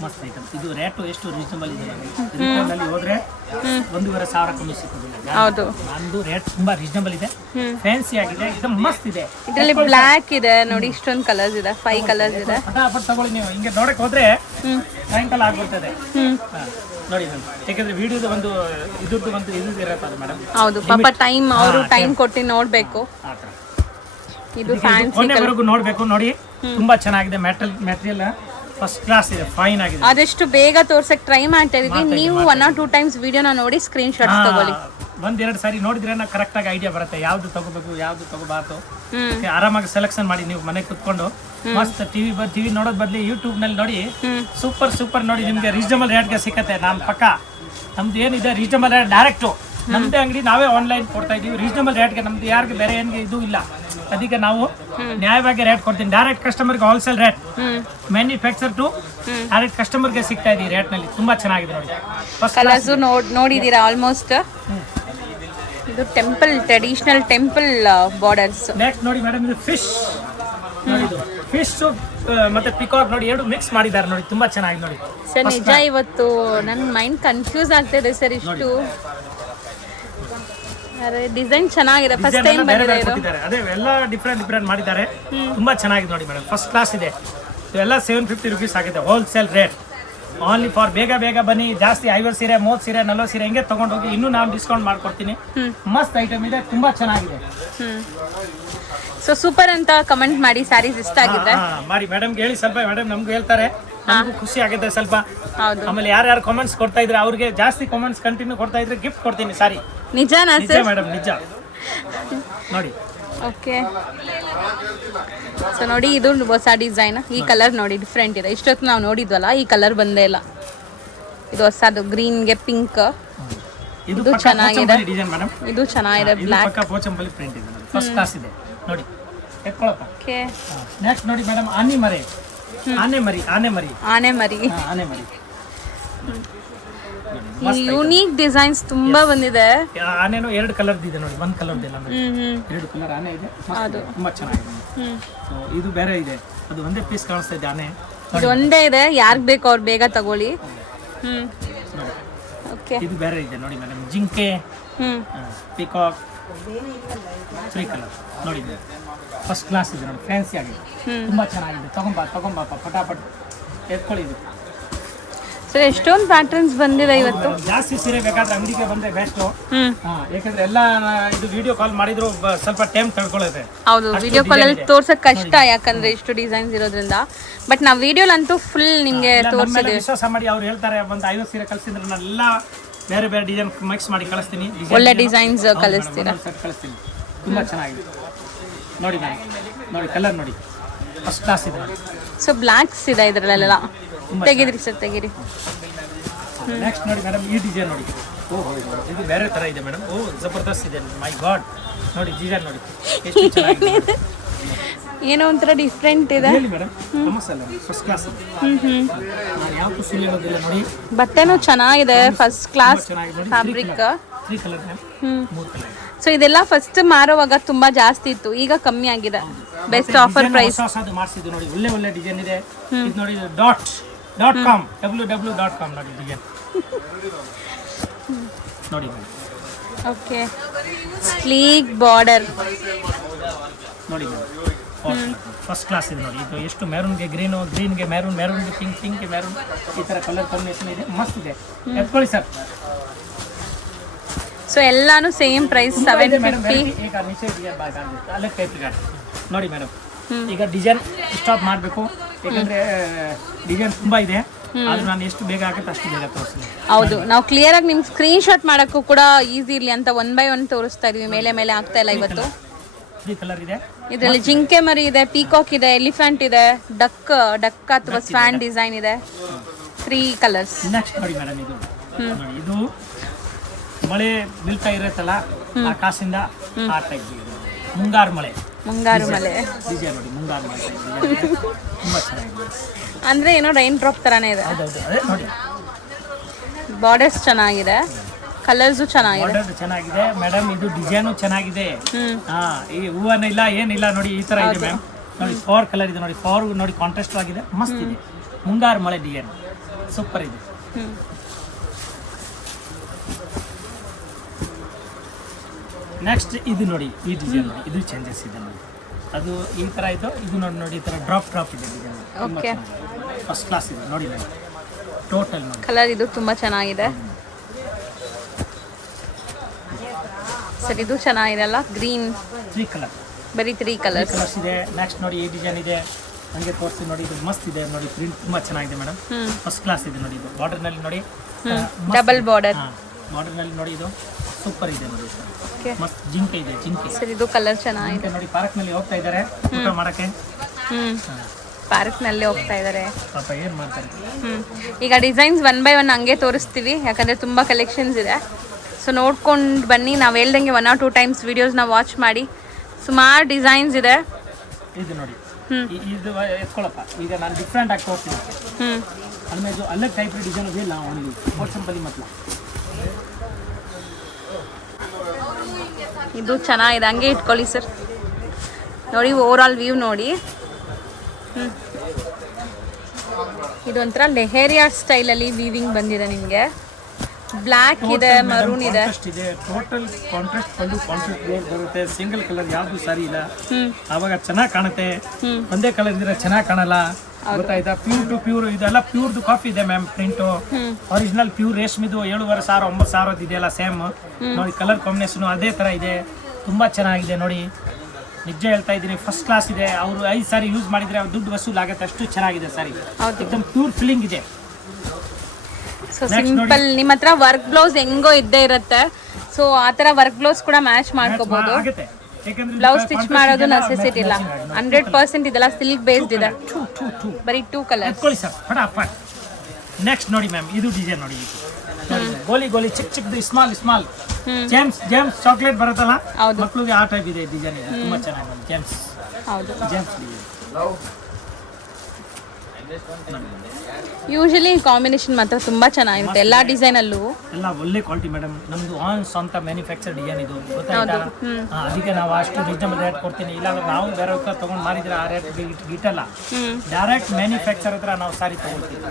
ಮಸ್ತ್ ಐಟಮ್. ಇದು ರೇಟು ಎಷ್ಟು ರೀಸನಬಲ್ ಇದೆ, ರಿಟೇಲ್ ಹೋದ್ರೆ 1,500 ಕಮ್ಮಿ ಸಿಗೋದಿಲ್ಲ. ಹೌದು, ನಂದು ರೇಟ್ ತುಂಬಾ ರೀಸನಬಲ್ ಇದೆ, ಫ್ಯಾನ್ಸಿ ಆಗಿದೆ, ಇದು ಮಸ್ತ್ ಇದೆ. ಇದರಲ್ಲಿ ಬ್ಲ್ಯಾಕ್ ಇದೆ ನೋಡಿ, ಇಷ್ಟೊಂದು ಕಲರ್ಸ್ ಇದೆ, 5 ಕಲರ್ಸ್ ಇದೆ. ಫಟಾಫಟ್ ತಗೊಳ್ಳಿ ನೀವು. ಹಿಂಗೆ ನೋಡಕ್ ಹೋದ್ರೆ ಸಾಯಂಕಾಲ ಆಗ್ಬಿಡ್ತದೆ ನೋಡಿ ಮ್ಯಾಮ್. ಯಾಕಂದ್ರೆ ವಿಡಿಯೋದ ಒಂದು ಇದ್ರದ್ದು ಒಂದು ಇದು ಇರತ್ತಲ್ಲ ಮೇಡಮ್. ಹೌದು, ಪಾಪ ಅವರು ಟೈಮ್ ಕೊಟ್ಟು ನೋಡ್ಬೇಕು. ಇದು ಫ್ಯಾನ್ಸಿ ಕೊನೆವರೆಗೂ ನೋಡ್ಬೇಕು ನೋಡಿ. ತುಂಬಾ ಚೆನ್ನಾಗಿದೆ, ಮೆಟೀರಿಯಲ್ ಫಸ್ಟ್ ಕ್ಲಾಸ್ ಇದೆ, ಫೈನ್ ಆಗಿದೆ. ಆದಷ್ಟು ಬೇಗ ತೋರ್ಸಕ್ ಟ್ರೈ ಮಾಡ್ತಾ ಇದೀವಿ. ನೀವು 1 or 2 times ವಿಡಿಯೋನ ನೋಡಿ ಸ್ಕ್ರೀನ್ ಶಾಟ್ ತಗೊಳ್ಳಿ. 1-2 ಸಾರಿ ನೋಡಿದ್ರೆ ಕರೆಕ್ಟ್ ಆಗಿ ಐಡಿಯಾ ಬರುತ್ತೆ, ಯಾವ್ದು ತಗೋಬೇಕು ಯಾವ್ದು ತಗೋಬಾರ್ದು. ಆರಾಮಾಗಿ ಸೆಲೆಕ್ಷನ್ ಮಾಡಿ ನೀವು ಮನೆ ಕುತ್ಕೊಂಡು ಮಸ್ತ್ ಟಿವಿ ನೋಡೋದ್ ಬದ್ಲಿ ಯೂಟ್ಯೂಬ್ ನಲ್ಲಿ ನೋಡಿ ಸೂಪರ್ ನೋಡಿ, ನಿಮ್ಗೆ ರೀಸನಬಲ್ ರೇಟ್ಗೆ ಸಿಕ್ಕತ್ತೆ. ನಾನು ಪಕ್ಕ ನಮ್ದು ಏನಿದೆ ರೀಸನಬಲ್ ರೇಟ್ ಡೈರೆಕ್ಟ್ ನಮ್ದೇ ಅಂಗಡಿ, ನಾವೇ ಆನ್ಲೈನ್ ಕೊಡ್ತಾ ಇದೀವಿ ರೀಸನಬಲ್ ರೇಟ್ಗೆ. ನಮ್ದು ಯಾರಿಗೆ ಬೇರೆ ಏನಿಗೆ ಇದು ಇಲ್ಲ, ಅದಕ್ಕೆ ನಾವು ನ್ಯಾಯವಾಗಿ ರೇಟ್ ಕೊಡ್ತೀನಿ. ಡೈರೆಕ್ಟ್ ಕಸ್ಟಮರ್ಗೆ wholesale rate, manufacture to direct ಕಸ್ಟಮರ್ಗೆ ಸಿಗ್ತಾ ಇದೆ ಈ ರೇಟ್ ನಲ್ಲಿ. ತುಂಬಾ ಚೆನ್ನಾಗಿದೆ ನೋಡಿ. ಕಲರ್ಸ್ ನೋಡಿದೀರಾ ಆಲ್ಮೋಸ್ಟ್. ಇದು temple, traditional temple borders. Next ನೋಡಿ ಮೇಡಮ್, ಇದು ಫಿಶ್ ಮತ್ತೆ ಪಿಕಾಕ್ ನೋಡಿ, ಎರಡು ಮಿಕ್ಸ್ ಮಾಡಿದ್ದಾರೆ ನೋಡಿ, ತುಂಬಾ ಚೆನ್ನಾಗಿದೆ ನೋಡಿ ಸರ್. ನಿಜ ಇವತ್ತು ನನ್ನ ಮೈಂಡ್ ಕನ್ಫ್ಯೂಸ್ ಆಗ್ತಿದೆ ಸರ್. ಇಷ್ಟು ಅರೆ ಡಿಸೈನ್ ಚೆನ್ನಾಗಿದೆ, ಫಸ್ಟ್ ಟೈಮ್ ಬಂದಿದೆ ಇದು. ಅದೇ ಎಲ್ಲ ಡಿಫರೆಂಟ್ ಮಾಡಿದ್ದಾರೆ, ತುಂಬಾ ಚೆನ್ನಾಗಿದೆ ನೋಡಿ ಮೇಡಮ್, ಫಸ್ಟ್ ಕ್ಲಾಸ್ ಇದೆ. ಇವೆಲ್ಲ 750 rupees ಆಗಿದೆ ಹೋಲ್ಸೇಲ್ ರೇಟ್. ಓನ್ಲಿ ಫಾರ್ ಬೇಗ ಬನ್ನಿ. ಜಾಸ್ತಿ 50 ಸೀರೆ 30 ಸೀರೆ 40 ಸೀರೆ ಹಿಂಗೆ ತಗೊಂಡೋಗಿ, ಇನ್ನೂ ನಾನು ಡಿಸ್ಕೌಂಟ್ ಮಾಡ್ಕೊಡ್ತೀನಿ. ಮಸ್ತ್ ಐಟಮ್ ಇದೆ, ತುಂಬಾ ಚೆನ್ನಾಗಿದೆ. ಸೊ ಸೂಪರ್ ಅಂತ ಕಮೆಂಟ್ ಮಾಡಿ, ಸ್ಯಾರೀಸ್ ಇಷ್ಟ ಆಗಿದೆ ಮಾಡಿ ಮೇಡಮ್ಗೆ ಹೇಳಿ ಸ್ವಲ್ಪ. ಮೇಡಮ್ ನಮ್ಗೂ ಹೇಳ್ತಾರೆ, ನಮಗೂ ಖುಷಿ ಆಗುತ್ತೆ ಸ್ವಲ್ಪ. ಹೌದು, ಆಮೇಲೆ ಯಾರ್ಯಾರು ಕಾಮೆಂಟ್ಸ್ ಕೊಡ್ತಾ ಇದ್ರೆ ಅವ್ರಿಗೆ ಜಾಸ್ತಿ ಕಾಮೆಂಟ್ಸ್ ಕಂಟಿನ್ಯೂ ಕೊಡ್ತಾ ಇದ್ರೆ ಗಿಫ್ಟ್ ಕೊಡ್ತೀನಿ. ಸಾರಿ, ನಿಜನಾ ನಿಜ ಸರ್? ಮೇಡಮ್, ನಿಜ ನೋಡಿ. ಓಕೆ, ಸೊ ನೋಡಿ ಇದು ಹೊಸ ಡಿಸೈನ್. ಈ ಕಲರ್ ನೋಡಿ ಡಿಫ್ರೆಂಟ್ ಇದೆ. ಇಷ್ಟೊತ್ತು ನಾವು ನೋಡಿದ್ವಲ್ಲ, ಈ ಕಲರ್ ಬಂದೇ ಇಲ್ಲ. ಇದು ಹೊಸದು, ಗ್ರೀನ್ಗೆ ಪಿಂಕ್. ಇದು ಚೆನ್ನಾಗಿದೆ, ಇದು ಚೆನ್ನಾಗಿದೆ. ಬ್ಲ್ಯಾಕ್ ಪೋಚಂಪಲ್ಲಿ ಪ್ರಿಂಟ್ ಇದೆ, ಫಸ್ಟ್ ಕ್ಲಾಸ್ ಇದೆ ನೋಡಿ. ಎತ್ಕೊಳ್ಳಪ್ಪ. ಓಕೆ, ನೆಕ್ಸ್ಟ್ ನೋಡಿ ಮೇಡಮ್, ಆನೆ ಮರಿ. ಯೂನಿಕ್ ಡಿಸೈನ್ಸ್ ತುಂಬಾ ಬಂದಿದೆ. ಆನೆನೂ 2 ಕಲರ್ ಇದೆ ನೋಡಿ, 1 ಕಲರ್ ಇಲ್ಲ, 2 ಕಲರ್ ಆನೆ ಇದೆ. ತುಂಬಾ ಚೆನ್ನಾಗಿದೆ. ಇದು ಬೇರೆ ಇದೆ, ಅದು ಒಂದೇ ಪೀಸ್ ಕಾಣಿಸ್ತಾ ಇದೆ ಆನೆ. ಇದು ಒಂದೇ ಇದೆ, ಯಾರಿಗೆ ಬೇಕು ಅವ್ರು ಬೇಗ ತಗೊಳ್ಳಿ. ಓಕೆ, ಇದು ಬೇರೆ ಇದೆ ನೋಡಿ ಮೇಡಮ್, ಜಿಂಕೆ, ಪಿಕಾಕ್, 3 ಕಲರ್ ನೋಡಿ, ಫಸ್ಟ್ ಕ್ಲಾಸ್ ಇದೆ ನೋಡಿ, ಫ್ಯಾನ್ಸಿ ಆಗಿದೆ, ತುಂಬಾ ಚೆನ್ನಾಗಿದೆ. ತಗೊಂಬಾ ಫಟಾಫಟ್ ಎತ್ಕೊಳ್ಳಿ. ಇದು ಸರ್ ಎಷ್ಟೊಂದು ಪ್ಯಾಟರ್ನ್ಸ್ ಬಂದಿದೆ ಇವತ್ತು. ಜಾಸ್ತಿ ಸೀರೆ ಬೇಕಾದ್ರೆ ಅಂಗಡಿಗೆ ಬಂದ್ರೆ ಬೆಸ್ಟ್. ಯಾಕಂದ್ರೆ ಎಲ್ಲ ಇದು ವಿಡಿಯೋ ಕಾಲ್ ಮಾಡಿದ್ರು ಸ್ವಲ್ಪ ಟೈಮ್ ತಗೊಳ್ಳುತ್ತೆ. ಹೌದು, ವಿಡಿಯೋ ಕಾಲ್ ಅಲ್ಲಿ ತೋರ್ಸಕ್ ಕಷ್ಟ, ಯಾಕಂದ್ರೆ ಇಷ್ಟು ಡಿಸೈನ್ಸ್ ಇರೋದ್ರಿಂದ. ಬಟ್ ನಾವು ವಿಡಿಯೋಲಂತೂ ಫುಲ್ ನಿಮ್ಗೆ ತೋರಿಸಿದ್ವಿ. ವಿಶ್ವಾಸ ಮಾಡಿ ಅವ್ರು ಹೇಳ್ತಾರೆ, ಒಂದು 50 ಸೀರೆ ಕಳಿಸಿದ್ರೆ ನಾನೆಲ್ಲ ಬೇರೆ ಡಿಸೈನ್ ಮಿಕ್ಸ್ ಮಾಡಿ ಕಳಿಸ್ತೀನಿ. ಒಳ್ಳೆ ಡಿಸೈನ್ಸ್ ಕಳಿಸ್ತೀರಾ? ಕಳಿಸ್ತೀನಿ, ತುಂಬಾ ಚೆನ್ನಾಗಿದೆ ನೋಡಿ ಮ್ಯಾಮ್. ನೋಡಿ ಕಲರ್ ನೋಡಿ, ಫಸ್ಟ್ ಕ್ಲಾಸ್ ಇದೆ. ಸೊ ಬ್ಲ್ಯಾಕ್ಸ್ ಇದೆ ಇದರಲ್ಲೆಲ್ಲ. ತೆಗಿದ್ರಿ ಸರ್, ತೆಗಿರಿ. ನೆಕ್ಸ್ಟ್ ನೋಡಿ ಮೇಡಮ್, ಈ ಡಿಸೈನ್ ನೋಡಿ. ಇದು ಬೇರೆ ತರ ಇದೆ ಮೇಡಮ್. ಜಬರ್ದಸ್ತ್ ಇದೆ, ಮೈ ಗಾಡ್. ನೋಡಿ ಡಿಸೈನ್ ನೋಡಿ, ಎಷ್ಟು ಚೆನ್ನಾಗಿದೆ. ಏನೋ ಒಂಥರ ಡಿಫ್ರೆಂಟ್ ಇದೆ ಮೇಡಮ್. ಫಸ್ಟ್ ಕ್ಲಾಸ್ ಇದೆ. ನಾನು ಯಾವತ್ತೂ ಸುಳ್ಳು ಹೇಳೋದಿಲ್ಲ ನೋಡಿ. ಬಟ್ಟೆನೂ ಚೆನ್ನಾಗಿದೆ, first class fabric. 3 colour ma'am, 3 colour. So ಇದೆಲ್ಲ ಫಸ್ಟ್ ಮಾರುವಾಗ ತುಂಬಾ ಜಾಸ್ತಿ ಇತ್ತು, ಈಗ ಕಮ್ಮಿ ಆಗಿದೆ. ಬೆಸ್ಟ್ ಆಫರ್ ಪ್ರೈಸ್ ಮಾಡಿಸಿದ್ದು ನೋಡಿ, ಒಳ್ಳೆ ಡಿಸೈನ್ ಇದೆ. ಇದು ನೋಡಿ, .com www.com ನೋಡಿ ಡಿಸೈನ್ ನೋಡಿ. ಓಕೆ, ಸ್ಲೀಕ್ ಬಾರ್ಡರ್ ನೋಡಿ, ಫಸ್ಟ್ ಕ್ಲಾಸ್ ಇದೆ ನೋಡಿ. ಇದು ಎಷ್ಟು ಮೆರೂನ್ಗೆ ಗ್ರೀನ್ಗೆ ಮೆರೂನ್ಗೆ ಪಿಂಕ್ಗೆ ಮೆರೂನ್, ಈ ಥರ ಕಲರ್ ಕಾಂಬಿನೇಷನ್ ಇದೆ, ಮಸ್ತ್ ಇದೆ. ಎತ್ಕೊಳ್ಳಿ ಸರ್. ಸೊ ಎಲ್ಲಾನು ಸೇಮ್ ಪ್ರೈಸ್ 750. ಈಗ ಅಲ್ಲೇ ಟೈಪ್ ನೋಡಿ ಮೇಡಮ್. ಈಗ ಡಿಸೈನ್ ಸ್ಟಾಪ್ ಮಾಡಬೇಕು, ಯಾಕಂದ್ರೆ ಡಿಸೈನ್ ತುಂಬಾ ಇದೆ. ಆದ್ರೆ ನಾನು ಎಷ್ಟು ಬೇಗ ಆಗುತ್ತೆ ಅಷ್ಟು ಬೇಗ ತೋರಿಸ್ತೀನಿ. ಹೌದು, ನಾವು ಕ್ಲಿಯರ್ ಆಗಿ ನಿಮ್ಗೆ ಸ್ಕ್ರೀನ್ ಶಾಟ್ ಮಾಡಕ್ಕೂ ಕೂಡ ಈಸಿ ಇರಲಿ ಅಂತ 1 by 1 ತೋರಿಸ್ತಾ ಇದೀವಿ. ಮೇಲೆ ಆಗ್ತಾ ಇಲ್ಲ ಇವತ್ತು. 3 ಕಲರ್ ಇದೆ. ಇದರಲ್ಲಿ ಜಿಂಕೆ ಮರಿ ಇದೆ, ಪೀಕಾಕ್ ಇದೆ, ಎಲಿಫೆಂಟ್ ಇದೆ, ಡಕ್ ಅಥವಾ ಸ್ವ್ಯಾನ್ ಡಿಸೈನ್ ಇದೆ. 3 ಕಲರ್ಸ್. ನೆಕ್ಸ್ಟ್ ನೋಡಿ ಮೇಡಮ್ ಇದು ನೋಡಿ, ಇದು ಮಳೆ ಬೀಳ್ತಾ ಇರತ್ತಲ್ಲ ಆಕಾಶದಿಂದ ಆ ಟೈಪ್ ಮುಂಗಾರು ಮಳೆ ಡಿಸೈನ್ ನೋಡಿ, ಮುಂಗಾರು ಮಳೆ ತುಂಬಾ ಚೆನ್ನಾಗಿದೆ. ಅಂದ್ರೆ ಏನೋ ರೈನ್ ಡ್ರಾಪ್ ತರಾನೇ ಇದೆ. ಹೌದೌದು, ಅದೇ ನೋಡಿ. ಬಾರ್ಡರ್ಸ್ ಚೆನ್ನಾಗಿದೆ, ಕಲರ್ಸು ಚೆನ್ನಾಗಿದೆ. ಬಾರ್ಡರ್ ಚೆನ್ನಾಗಿದೆ ಮೇಡಮ್, ಇದು ಡಿಸೈನು ಚೆನ್ನಾಗಿದೆ. ಹಾ, ಈ ಹೂವನ್ನಿಲ್ಲ ಏನಿಲ್ಲ ನೋಡಿ, ಈ ತರ ಇದೆ ಮ್ಯಾಮ್. ನೋಡಿ 4 ಕಲರ್ ಇದೆ ನೋಡಿ, 4 ನೋಡಿ ಕಾಂಟ್ರಾಸ್ಟ್ ಆಗಿದೆ, ಮಸ್ತ್ ಇದೆ. ಮುಂಗಾರು ಮಳೆ ಡಿಸೈನ್ ಸೂಪರ್ ಇದೆ. ನೆಕ್ಸ್ಟ್ ಇದು ನೋಡಿ, ಈ ಡಿಸೈನ್ ನೋಡಿ, ಇದು ಚೇಂಜಸ್ ಇದೆ ನೋಡಿ. ಅದು ಈ ತರ ಇತ್ತು, ಇದು ನೋಡಿ ಈ ತರ ಡ್ರಾಪ್ ಇದೆ ಡಿಸೈನ್. ಓಕೆ, ಫಸ್ಟ್ ಕ್ಲಾಸ್ ಇದೆ ನೋಡಿ ಮೇಡಮ್. ಟೋಟಲ್ ನೋಡಿ ಕಲರ್ ಇದು ತುಂಬಾ ಚೆನ್ನಾಗಿದೆ ಸರ್. ಇದು ಚೆನ್ನಾಗಿದೆ ಅಲ್ಲ, ಗ್ರೀನ್ 3 ಕಲರ್, ಬರೀ 3 ಕಲರ್ಸ್ ಇದೆ. ನೆಕ್ಸ್ಟ್ ನೋಡಿ, ಈ ಡಿಸೈನ್ ಇದೆ, ಹಂಗೆ ತೋರಿಸಿ ನೋಡಿ. ಇದು ಮಸ್ತ್ ಇದೆ ನೋಡಿ, ಪ್ರಿಂಟ್ ತುಂಬಾ ಚೆನ್ನಾಗಿದೆ ಮೇಡಮ್, ಫಸ್ಟ್ ಕ್ಲಾಸ್ ಇದೆ ನೋಡಿ. ಇದು ಬಾರ್ಡರ್ ನಲ್ಲಿ ನೋಡಿ, ಡಬಲ್ ಬಾರ್ಡರ್ ನಲ್ಲಿ ನೋಡಿ, ಇದು ಸೂಪರ್ ಇದೆ ನೋಡಿ. ಮಸ್ತ್ ಜಿಂಕೆ ಇದೆ, ಜಿಂಕೆ ಸರ್. ಇದು ಕಲರ್ ಚೆನ್ನಾಗಿದೆ ನೋಡಿ. ಪಾರ್ಕ್ ನಲ್ಲಿ ಹೋಗ್ತಾ ಇದ್ದಾರೆ ಊಟ ಮಾಡಕ್ಕೆ. ಪಾರ್ಕ್ ನಲ್ಲಿ ಹೋಗ್ತಾ ಇದ್ದಾರೆ ಪಾಪ, ಏನ್ ಮಾಡ್ತಾರೆ. ಈಗ ಡಿಸೈನ್ಸ್ 1 by 1 ಹಂಗೆ ತೋರಿಸ್ತೀವಿ, ಯಾಕಂದ್ರೆ ತುಂಬಾ ಕಲೆಕ್ಷನ್ಸ್ ಇದೆ. ಸೊ ನೋಡ್ಕೊಂಡು ಬನ್ನಿ. ನಾವು ಹೇಳ್ದಂಗೆ 1 or 2 times ವಿಡಿಯೋಸ್ನ ವಾಚ್ ಮಾಡಿ. ಸುಮಾರು ಡಿಸೈನ್ಸ್ ಇದೆ. ಇದು ನೋಡಿ, ಇದು ಎತ್ಕೊಳ್ಳಪ್ಪ. ಈಗ ನಾನು ಡಿಫ್ರೆಂಟ್ ಆಗಿ ತೋರಿಸ್ತೀನಿ. ಆಮೇಲೆ ಇದು ಅಲ್ಲೇ ಟೈಪ್ ಡಿಸೈನ್ ಇದೆ, ನಾವು ಓನ್ಲಿ ಪೋರ್ಚಂಪಲ್ಲಿ ಮತ್ಲ. ಇದು ಚೆನ್ನಾಗಿದೆ, ಹಂಗೆ ಇಟ್ಕೊಳ್ಳಿ ಸರ್. ನೋಡಿ ಓವರ್ ಆಲ್ ವ್ಯೂ ನೋಡಿ. ಇದೊಂಥರ ಲೆಹೇರಿಯಾ ಸ್ಟೈಲಲ್ಲಿ ವೀವಿಂಗ್ ಬಂದಿದೆ ನಿಮಗೆ. ಬ್ಲ್ಯಾಕ್ ಇದೆ, ಮರೂನ್ ಇದೆ. ಟೋಟಲ್ ಕಾಂಟ್ರಾಸ್ಟ್ ಪಲ್ಲು, ಕಾಂಟ್ರಾಸ್ಟ್ ಬ್ಲೌಸ್ ಬರುತ್ತೆ. ಸಿಂಗಲ್ ಕಲರ್ ಯಾವ್ದು ಸಾರಿ ಇಲ್ಲ, ಆವಾಗ ಚೆನ್ನಾಗಿ ಕಾಣುತ್ತೆ. ಒಂದೇ ಕಲರ್ ಇದ್ರೆ ಚೆನ್ನಾಗಿ ಕಾಣಲ್ಲ, ಗೊತ್ತಾಯ್ತಾ. ಪ್ಯೂರ್ ಟು ಪ್ಯೂರ್, ಇದೆಲ್ಲ ಪ್ಯೂರ್ದು ಕಾಫಿ ಇದೆ ಮ್ಯಾಮ್. ಪ್ರಿಂಟು ಒರಿಜಿನಲ್ ಪ್ಯೂರ್ ರೇಷ್ಮಿದು 7,500 9,000 ಇದೆಯಲ್ಲ ಸೇಮ್ ನೋಡಿ. ಕಲರ್ ಕಾಂಬಿನೇಷನ್ ಅದೇ ತರ ಇದೆ, ತುಂಬಾ ಚೆನ್ನಾಗಿದೆ ನೋಡಿ. ನಿಜ ಹೇಳ್ತಾ ಇದ್ದೀನಿ, ಫಸ್ಟ್ ಕ್ಲಾಸ್ ಇದೆ. ಅವರು 5 ಸಾರಿ ಯೂಸ್ ಮಾಡಿದ್ರೆ ಅವ್ರು ದುಡ್ಡು ವಸೂಲ್ ಆಗುತ್ತೆ, ಅಷ್ಟು ಚೆನ್ನಾಗಿದೆ ಸಾರಿ. एकदम ಪ್ಯೂರ್ ಫೀಲಿಂಗ್ ಇದೆ. So simple. ನಿಮ್ಮ ಹತ್ರ ವರ್ಕ್ ಬ್ಲೌಸ್ ಹೆಂಗೋ ಇದ್ದೇ ಇರುತ್ತೆ, ಸೊ ಆ ತರ ವರ್ಕ್ ಬ್ಲೌಸ್ ಕೂಡ ಮ್ಯಾಚ್ ಮಾಡ್ಕೋಬಹುದು. ಬ್ಲೌಸ್ ಸ್ಟಿಚ್ ಮಾಡೋದು ನೆಸೆಸಿಟಿ ಇಲ್ಲ. 100% ಇದೆಲ್ಲ ಸಿಲ್ಕ್ ಬೇಸ್ಡ್ ಇದೆ, ಬರೀ 2 ಕಲರ್ಸ್. ನೆಕ್ಸ್ಟ್ ನೋಡಿ ಮ್ಯಾಮ್, ಇದು ಡಿಸೈನ್ ನೋಡಿ. ಗೋಲಿ ಗೋಲಿ ಚಿಕ್ಕ ಚಿಕ್ಕದು, ಸ್ಮಾಲ್ ಜೇಮ್ಸ್ ಚಾಕ್ಲೇಟ್ ಬರುತ್ತಲ್ಲ ಮಕ್ಕಳಿಗೆ, ಆ ಟೈಪ್ ಇದೆ ಡಿಸೈನ್. ಇದೆ ತುಂಬಾ ಚೆನ್ನಾಗಿದೆ ಜೇಮ್ಸ್. ಹೌದು, ಜೇಮ್ಸ್ ಯೂಶಲಿ ಕಾಂಬಿನೇಷನ್ ಮಾತ್ರ ತುಂಬಾ ಚೆನ್ನಾಗಿರುತ್ತೆ ಎಲ್ಲ ಡಿಸೈನ್ ಅಲ್ಲೂ. ಎಲ್ಲ ಒಳ್ಳೆ ಕ್ವಾಲಿಟಿ ಮೇಡಮ್. ನಮ್ದು ಆನ್ ಸ್ವಂತ ಮ್ಯಾನುಫ್ಯಾಕ್ಚರ್ ಡಿಸೈನ್ ಇದು, ಗೊತ್ತಾಯ್ತಾ. ಅದಕ್ಕೆ ನಾವು ಅಷ್ಟು ರೀಸನಬಲ್ ರೇಟ್ ಕೊಡ್ತೀನಿ. ಇಲ್ಲಾಂದ್ರೆ ನಾವು ಬೇರೆ ತಗೊಂಡು ಮಾರಿದ್ರೆ ಆ ರೇಟ್ ಗಿಟ್ಟಲ್ಲ. ಡೈರೆಕ್ಟ್ ಮ್ಯಾನುಫ್ಯಾಕ್ಚರ್ ಹತ್ರ ನಾವು ಸಾರಿ ತಗೊಳ್ತೀವಿ,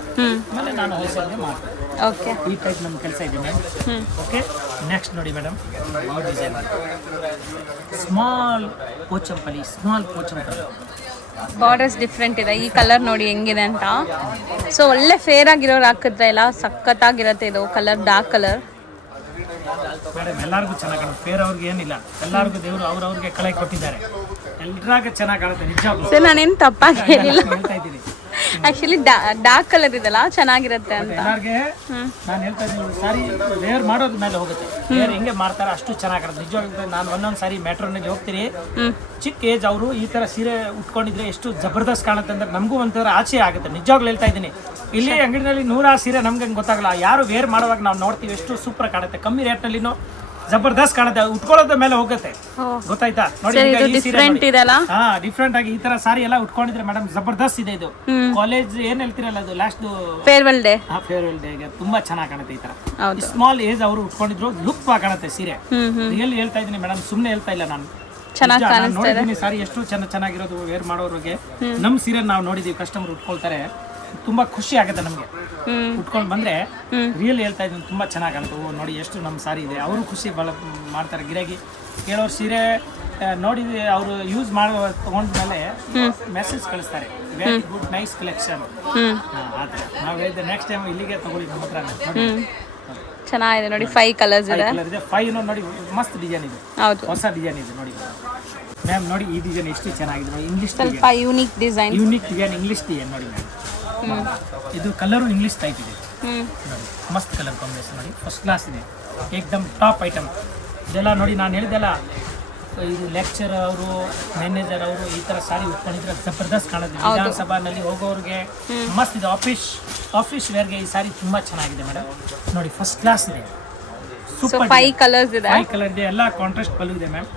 ಆಮೇಲೆ ನಾನು ಹೋಲ್ಸೇಲ್ಗೆ ಮಾಡ್ತೀನಿ. ಓಕೆ, ಈ ಟೈಪ್ ನಮ್ಮ ಕೆಲಸ ಇದೆ ಮ್ಯಾಮ್. ಓಕೆ, ನೆಕ್ಸ್ಟ್ ನೋಡಿ madam, design small Pochampalli. Borders different ಇದೆ. ಈ ಕಲರ್ ನೋಡಿ ಹೆಂಗಿದೆ ಅಂತ. ಸೊ ಒಳ್ಳೆ ಫೇರ್ ಆಗಿರೋರು ಹಾಕಿದ್ರೆ ಎಲ್ಲ ಸಖತ್ತಾಗಿರುತ್ತೆ. ಇದು ಕಲರ್ ಡಾರ್ಕ್ ಕಲರ್ ಮೇಡಮ್. ಎಲ್ಲರಿಗೂ ಚೆನ್ನಾಗಿ ಕಾಣುತ್ತೆ, ಫೇರ್ ಅವ್ರಿಗೆ ಏನಿಲ್ಲ. ಎಲ್ಲರಿಗೂ ದೇವರು ಅವ್ರವ್ರಿಗೆ ಕಳೆ ಕೊಟ್ಟಿದ್ದಾರೆ, ಎಲ್ಲರಾಗ ಚೆನ್ನಾಗಿ ಕಾಣುತ್ತೆ ನಿಜ. ಸರ್ ನಾನೇನು ತಪ್ಪಾಗಿ ಹೇಳಿಲ್ಲ, ಹೇಳ್ತಾ ಇದ್ದೀನಿ. ಆಕ್ಚುಲಿ ಡಾರ್ಕ್ ಕಲರ್ ಇದೆಲ್ಲ ಚೆನ್ನಾಗಿರುತ್ತೆ ಅಂತ. ಎಲ್ಲರಿಗೆ ನಾನು ಹೇಳ್ತಾ ಇದ್ದೀನಿ, ಸಾರಿ ವೇರ್ ಮಾಡೋದ್ ಮೇಲೆ ಹೋಗುತ್ತೆ. ವೇರ್ ಹೆಂಗೆ ಮಾಡ್ತಾರೆ ಅಷ್ಟು ಚೆನ್ನಾಗಿರುತ್ತೆ ನಿಜವಾಗ್ಲೂ. ನಾನು ಒಂದೊಂದು ಸಾರಿ ಮೆಟ್ರೋನಲ್ಲಿ ಹೋಗ್ತೀನಿ, ಚಿಕ್ಕ ಏಜ್ ಅವರು ಈ ತರ ಸೀರೆ ಉಟ್ಕೊಂಡಿದ್ರೆ ಎಷ್ಟು ಜಬರ್ದಸ್ತ್ ಕಾಣುತ್ತೆ ಅಂದ್ರೆ ನಮಗೂ ಒಂಥರ ಆಸೆ ಆಗುತ್ತೆ ನಿಜವಾಗ್ಲೂ ಹೇಳ್ತಾ ಇದ್ದೀನಿ. ಇಲ್ಲಿ ಅಂಗಡಿನಲ್ಲಿ 100 ಸೀರೆ ನಮ್ಗೆ ಹಂಗೆ ಗೊತ್ತಾಗಲ್ಲ. ಯಾರು ವೇರ್ ಮಾಡುವಾಗ ನಾವು ನೋಡ್ತೀವಿ ಎಷ್ಟು ಸೂಪರ್ ಕಾಣುತ್ತೆ, ಕಮ್ಮಿ ರೇಟ್ನಲ್ಲಿನೂ ಜಬರ್ದಸ್ತ್ ಕಾಣುತ್ತೆ, ಉಟ್ಕೊಳ್ಳೋದ್ರ ಮೇಲೆ ಹೋಗುತ್ತೆ, ಗೊತ್ತಾಯ್ತಾ. ನೋಡಿ ಡಿಫ್ರೆಂಟ್ ಆಗಿ ಈ ತರ ಸಾರಿ ಎಲ್ಲ ಉಟ್ಕೊಂಡಿದ್ರೆ ಮೇಡಮ್ ಜಬರ್ದಸ್ತ್ ಇದೆ. ಇದು ಕಾಲೇಜ್ ಏನ್ ಹೇಳ್ತಿರಲ್ಲ, ಅದು ಲಾಸ್ಟ್ ಫೇರ್ವೆಲ್ ಡೇಗೆ ತುಂಬಾ ಚೆನ್ನಾಗಿ ಕಾಣುತ್ತೆ. ಈ ತರ ಸ್ಮಾಲ್ ಏಜ್ ಅವರು ಉಟ್ಕೊಂಡಿದ್ರು ಲುಕ್ ಕಾಣುತ್ತೆ ಸೀರೆ. ರಿಯಲ್ ಹೇಳ್ತಾ ಇದ್ದೀನಿ ಮೇಡಮ್, ಸುಮ್ನೆ ಹೇಳ್ತಾ ಇಲ್ಲ ನಾನು. ನೋಡಿದ್ದೀನಿ ಸಾರಿ ಎಷ್ಟು ಚೆನ್ನಾಗಿರೋದು ವೇರ್ ಮಾಡೋರಿಗೆ. ನಮ್ ಸೀರೆ ನಾವು ನೋಡಿದೀವಿ, ಕಸ್ಟಮರ್ ಉಟ್ಕೊಳ್ತಾರೆ, ತುಂಬಾ ಖುಷಿ ಆಗುತ್ತೆ ನಮ್ಗೆ. ಉಟ್ಕೊಂಡು ಬಂದ್ರೆ ರಿಯಲ್ ಹೇಳ್ತಾ ಇದ್ದೀನಿ, ತುಂಬಾ ಚೆನ್ನಾಗಿ ಕಾಣುತ್ತೆ. ನೋಡಿ ಎಷ್ಟು ನಮ್ಮ ಸಾರಿ ಇದೆ, ಅವರು ಖುಷಿ ಮಾಡ್ತಾರೆ. ಗಿರಾಕಿ ಕೇಳೋರು ಸೀರೆ ನೋಡಿ ಅವರು ಯೂಸ್ ಮಾಡೋ ತಗೊಂಡ್ಮೇಲೆ ಮೆಸೇಜ್ ಕಳಿಸ್ತಾರೆ, ವೆರಿ ಗುಡ್ ನೈಸ್ ಕಲೆಕ್ಷನ್. ನಾವು ಹೇಳಿದ್ದೆ ನೆಕ್ಸ್ಟ್ ಟೈಮ್ ಇಲ್ಲಿಗೆ ತಗೊಳ್ಳಿ ನಮ್ಮ ಹತ್ರ. ಚೆನ್ನಾಗಿದೆ ನೋಡಿ, 5 ಕಲರ್ಸ್ ಇದೆ. 5 ನೋಡಿ, ಮಸ್ತ್ ಡಿಸೈನ್ ಇದೆ, ಹೊಸ ಡಿಸೈನ್ ಇದೆ ನೋಡಿ ಮ್ಯಾಮ್. ನೋಡಿ ಈ ಡಿಸೈನ್ ಎಷ್ಟು ಚೆನ್ನಾಗಿದೆ ನೋಡಿ, ಇಂಗ್ಲಿಷ್ ಸ್ವಲ್ಪ ಯೂನಿಕ್ ಡಿಸೈನ್ ಇಂಗ್ಲಿಷ್ ಡಿಸೈನ್ ನೋಡಿ ಮ್ಯಾಮ್. ಇದು ಕಲರು ಇಂಗ್ಲಿಷ್ ಟೈಪ್ ಇದೆ ನೋಡಿ, ಮಸ್ತ್ ಕಲರ್ ಕಾಂಬಿನೇಷನ್ ನೋಡಿ, ಫಸ್ಟ್ ಕ್ಲಾಸ್ ಇದೆ, ಏಕ್ದಮ್ ಟಾಪ್ ಐಟಮ್. ಇದೆಲ್ಲ ನೋಡಿ ನಾನು ಹೇಳಿದೆಲ್ಲ ಇದು ಲೆಕ್ಚರ್ ಅವರು ಮ್ಯಾನೇಜರ್ ಅವರು ಈ ತರ ಸಾರಿ ಉಟ್ಕೊಂಡಿದ್ರೆ ಜಬರ್ದಸ್ತ್ ಕಾಣುತ್ತೆ. ವಿಧಾನಸಭಾನಲ್ಲಿ ಹೋಗೋರಿಗೆ ಮಸ್ತ್ ಇದೆ. ಆಫೀಸ್ ವೇರ್ಗೆ ಈ ಸಾರಿ ತುಂಬಾ ಚೆನ್ನಾಗಿದೆ ಮೇಡಮ್. ನೋಡಿ ಫಸ್ಟ್ ಕ್ಲಾಸ್ ಇದೆ. ಸೊ 5 ಕಲರ್ಸ್ ಇದೆ. 5 ಕಲರ್ ಇದೆ. ಎಲ್ಲ ಕಾಂಟ್ರಾಸ್ಟ್ ಪಲ್ಲು ಇದೆ ಮ್ಯಾಮ್.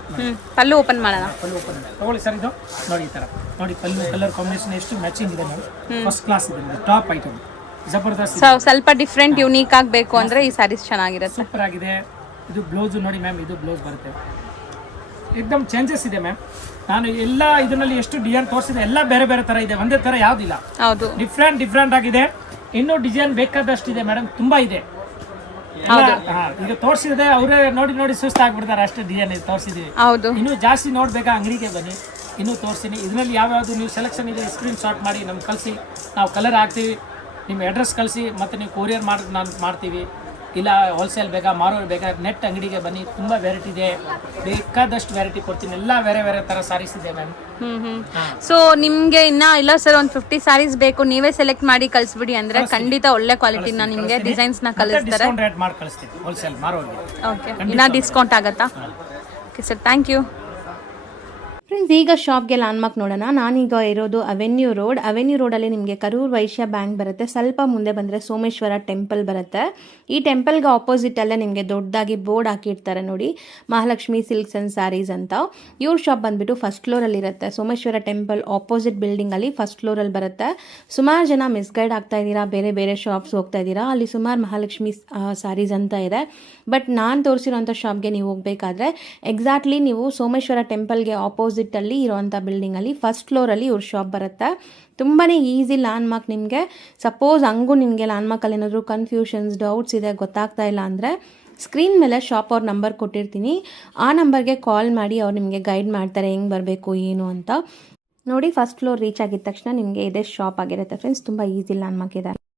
ಪಲ್ಲು ಓಪನ್ ಮಾಡೋಣ. ಪಲ್ಲು ಓಪನ್ ತಗೊಳ್ಳಿ ಸರ್. ಇದು ನೋಡಿ ಈ ತರ ನೋಡಿ ಪಲ್ಲು ಕಲರ್ ಕಾಂಬಿನೇಷನ್ ಎಷ್ಟು ಮ್ಯಾಚಿಂಗ್ ಇದೆ ಮ್ಯಾಮ್. ಫಸ್ಟ್ ಕ್ಲಾಸ್ ಇದೆ. ಟಾಪ್ ಐಟಮ್ ಜಬರ್ದಸ್ತ್. ಸ್ವಲ್ಪ ಡಿಫ್ರೆಂಟ್ ಯೂನಿಕ್ ಆಗಬೇಕು ಅಂದ್ರೆ ಈ ಸ್ಯಾರೀಸ್ ಚೆನ್ನಾಗಿರುತ್ತೆ. ಸೂಪರ್ ಆಗಿದೆ. ಇದು ಬ್ಲೌಸ್ ನೋಡಿ ಮ್ಯಾಮ್. ಇದು ಬ್ಲೌಸ್ ಬರುತ್ತೆ. ಏಕದಮ್ ಚೇಂಜಸ್ ಇದೆ ಮ್ಯಾಮ್. ನಾನು ಎಲ್ಲ ಇದರಲ್ಲಿ ಎಷ್ಟು ಡಿಸೈನ್ ತೋರಿಸಿದೆ ಎಲ್ಲ ಬೇರೆ ಬೇರೆ ತರ ಇದೆ. ಒಂದೇ ತರ ಯಾವುದಿಲ್ಲ. ಹೌದು, ಡಿಫ್ರೆಂಟ್ ಆಗಿದೆ. ಇನ್ನೂ ಡಿಸೈನ್ ಬೇಕಾದಷ್ಟು ಇದೆ ಮೇಡಮ್. ತುಂಬಾ ಇದೆ. ಈಗ ತೋರಿಸಿದೆ ಅವರೇ ನೋಡಿ ಸುಸ್ತಾಗ್ಬಿಡ್ತಾರೆ. ಅಷ್ಟು ಡಿಸೈನ್ ತೋರಿಸಿದೀವಿ. ಹೌದು, ಇನ್ನೂ ಜಾಸ್ತಿ ನೋಡ್ಬೇಕಾ ಅಂಗಡಿಗೆ ಬನ್ನಿ, ಇನ್ನೂ ತೋರಿಸ್ತೀನಿ. ಇದರಲ್ಲಿ ಯಾವ್ಯಾವುದು ನೀವು ಸೆಲೆಕ್ಷನ್ ಇದೆ ಸ್ಕ್ರೀನ್ ಶಾಟ್ ಮಾಡಿ ನಮ್ಗೆ ಕಳಿಸಿ. ನಾವು ಕಲರ್ ಹಾಕ್ತೀವಿ. ನಿಮ್ಮ ಅಡ್ರೆಸ್ ಕಳಿಸಿ ಮತ್ತು ನೀವು ಕೊರಿಯರ್ ಮಾಡ್ತೀವಿ. ಇಲ್ಲ ಹೋಲ್ಸೇಲ್ ಬೇಕಾ ಮಾರೋರು ಬೇಕಾ ನೆಟ್ ಅಂಗಡಿಗೆ ಬನ್ನಿ. ತುಂಬ ವೆರೈಟಿ ಇದೆ. ಬೇಕಾದಷ್ಟು ವೆರೈಟಿ ಕೊಡ್ತೀನಿ. ಎಲ್ಲ ಬೇರೆ ಥರ ಸಾರೀಸ್ ಇದೆ ಮ್ಯಾಮ್. ಸೊ ನಿಮ್ಗೆ ಇನ್ನ ಇಲ್ಲ ಸರ್ ಒಂದು 50 ಸ್ಯಾರೀಸ್ ಬೇಕು, ನೀವೇ ಸೆಲೆಕ್ಟ್ ಮಾಡಿ ಕಳಿಸ್ಬಿಡಿ ಅಂದ್ರೆ ಖಂಡಿತ ಒಳ್ಳೆ ಕ್ವಾಲಿಟಿನ ನಿಮ್ಗೆ ಡಿಸೈನ್ಸ್ ನ ಕಳಿಸ್ತಾರೆ. ಡಿಸ್ಕೌಂಟ್ ರೇಟ್ ಮಾಡಿ ಕಳಿಸ್ತೀನಿ ಹೋಲ್ಸೇಲ್ ಮಾರೋರಿಗೆ. ಓಕೆ, ಇನ್ನ ಡಿಸ್ಕೌಂಟ್ ಆಗತ್ತಾ? Okay sir, thank you. Friends, ಈಗ ಶಾಪ್ಗೆ ಲ್ಯಾಂಡ್ಮಾರ್ಕ್ ನೋಡೋಣ. ನಾನೀಗ ಇರೋದು ಅವೆನ್ಯೂ ರೋಡಲ್ಲಿ ನಿಮಗೆ ಕರೂರ್ ವೈಶ್ಯ ಬ್ಯಾಂಕ್ ಬರುತ್ತೆ. ಸ್ವಲ್ಪ ಮುಂದೆ ಬಂದರೆ ಸೋಮೇಶ್ವರ ಟೆಂಪಲ್ ಬರುತ್ತೆ. ಈ ಟೆಂಪಲ್ಗೆ ಆಪೋಸಿಟಲ್ಲೇ ನಿಮಗೆ ದೊಡ್ಡದಾಗಿ ಬೋರ್ಡ್ ಹಾಕಿರ್ತಾರೆ ನೋಡಿ, ಮಹಾಲಕ್ಷ್ಮಿ ಸಿಲ್ಕ್ಸ್ ಆ್ಯಂಡ್ ಸ್ಯಾರೀಸ್ ಅಂತ. ಇವ್ರ ಶಾಪ್ ಬಂದುಬಿಟ್ಟು ಫಸ್ಟ್ ಫ್ಲೋರಲ್ಲಿ ಇರುತ್ತೆ. ಸೋಮೇಶ್ವರ ಟೆಂಪಲ್ ಆಪೋಸಿಟ್ ಬಿಲ್ಡಿಂಗಲ್ಲಿ ಫಸ್ಟ್ ಫ್ಲೋರಲ್ಲಿ ಬರುತ್ತೆ. ಸುಮಾರು ಜನ ಮಿಸ್ಗೈಡ್ ಆಗ್ತಾ ಇದ್ದೀರಾ, ಬೇರೆ ಶಾಪ್ಸ್ ಹೋಗ್ತಾ ಇದ್ದೀರಾ. ಅಲ್ಲಿ ಸುಮಾರು ಮಹಾಲಕ್ಷ್ಮಿ ಸ್ಯಾರೀಸ್ ಅಂತ ಇದೆ. ಬಟ್ ನಾನು ತೋರಿಸಿರೋಂಥ ಶಾಪ್ಗೆ ನೀವು ಹೋಗಬೇಕಾದ್ರೆ ಎಕ್ಸಾಕ್ಟ್ಲಿ ನೀವು ಸೋಮೇಶ್ವರ ಟೆಂಪಲ್ಗೆ ಆಪೋಸಿಟಲ್ಲಿ ಇರೋವಂಥ ಬಿಲ್ಡಿಂಗಲ್ಲಿ ಫಸ್ಟ್ ಫ್ಲೋರಲ್ಲಿ ಇವ್ರ ಶಾಪ್ ಬರುತ್ತೆ. ತುಂಬಾ ಈಸಿ ಲ್ಯಾಂಡ್ಮಾರ್ಕ್. ನಿಮಗೆ ಸಪೋಸ್ ಹಂಗೂ ನಿಮಗೆ ಲ್ಯಾಂಡ್ಮಾರ್ಕಲ್ಲಿ ಏನಾದರೂ ಕನ್ಫ್ಯೂಷನ್ಸ್ ಡೌಟ್ಸ್ ಇದೆ, ಗೊತ್ತಾಗ್ತಾ ಇಲ್ಲ ಅಂದರೆ ಸ್ಕ್ರೀನ್ ಮೇಲೆ ಶಾಪ್ ಅವ್ರ ನಂಬರ್ ಕೊಟ್ಟಿರ್ತೀನಿ. ಆ ನಂಬರ್ಗೆ ಕಾಲ್ ಮಾಡಿ ಅವ್ರು ನಿಮಗೆ ಗೈಡ್ ಮಾಡ್ತಾರೆ ಹೆಂಗೆ ಬರಬೇಕು ಏನು ಅಂತ. ನೋಡಿ, ಫಸ್ಟ್ ಫ್ಲೋರ್ ರೀಚ್ ಆಗಿದ ತಕ್ಷಣ ನಿಮಗೆ ಇದೇ ಶಾಪ್ ಆಗಿರುತ್ತೆ ಫ್ರೆಂಡ್ಸ್. ತುಂಬ ಈಸಿ ಲ್ಯಾಂಡ್ಮಾರ್ಕ್ ಇದೆ.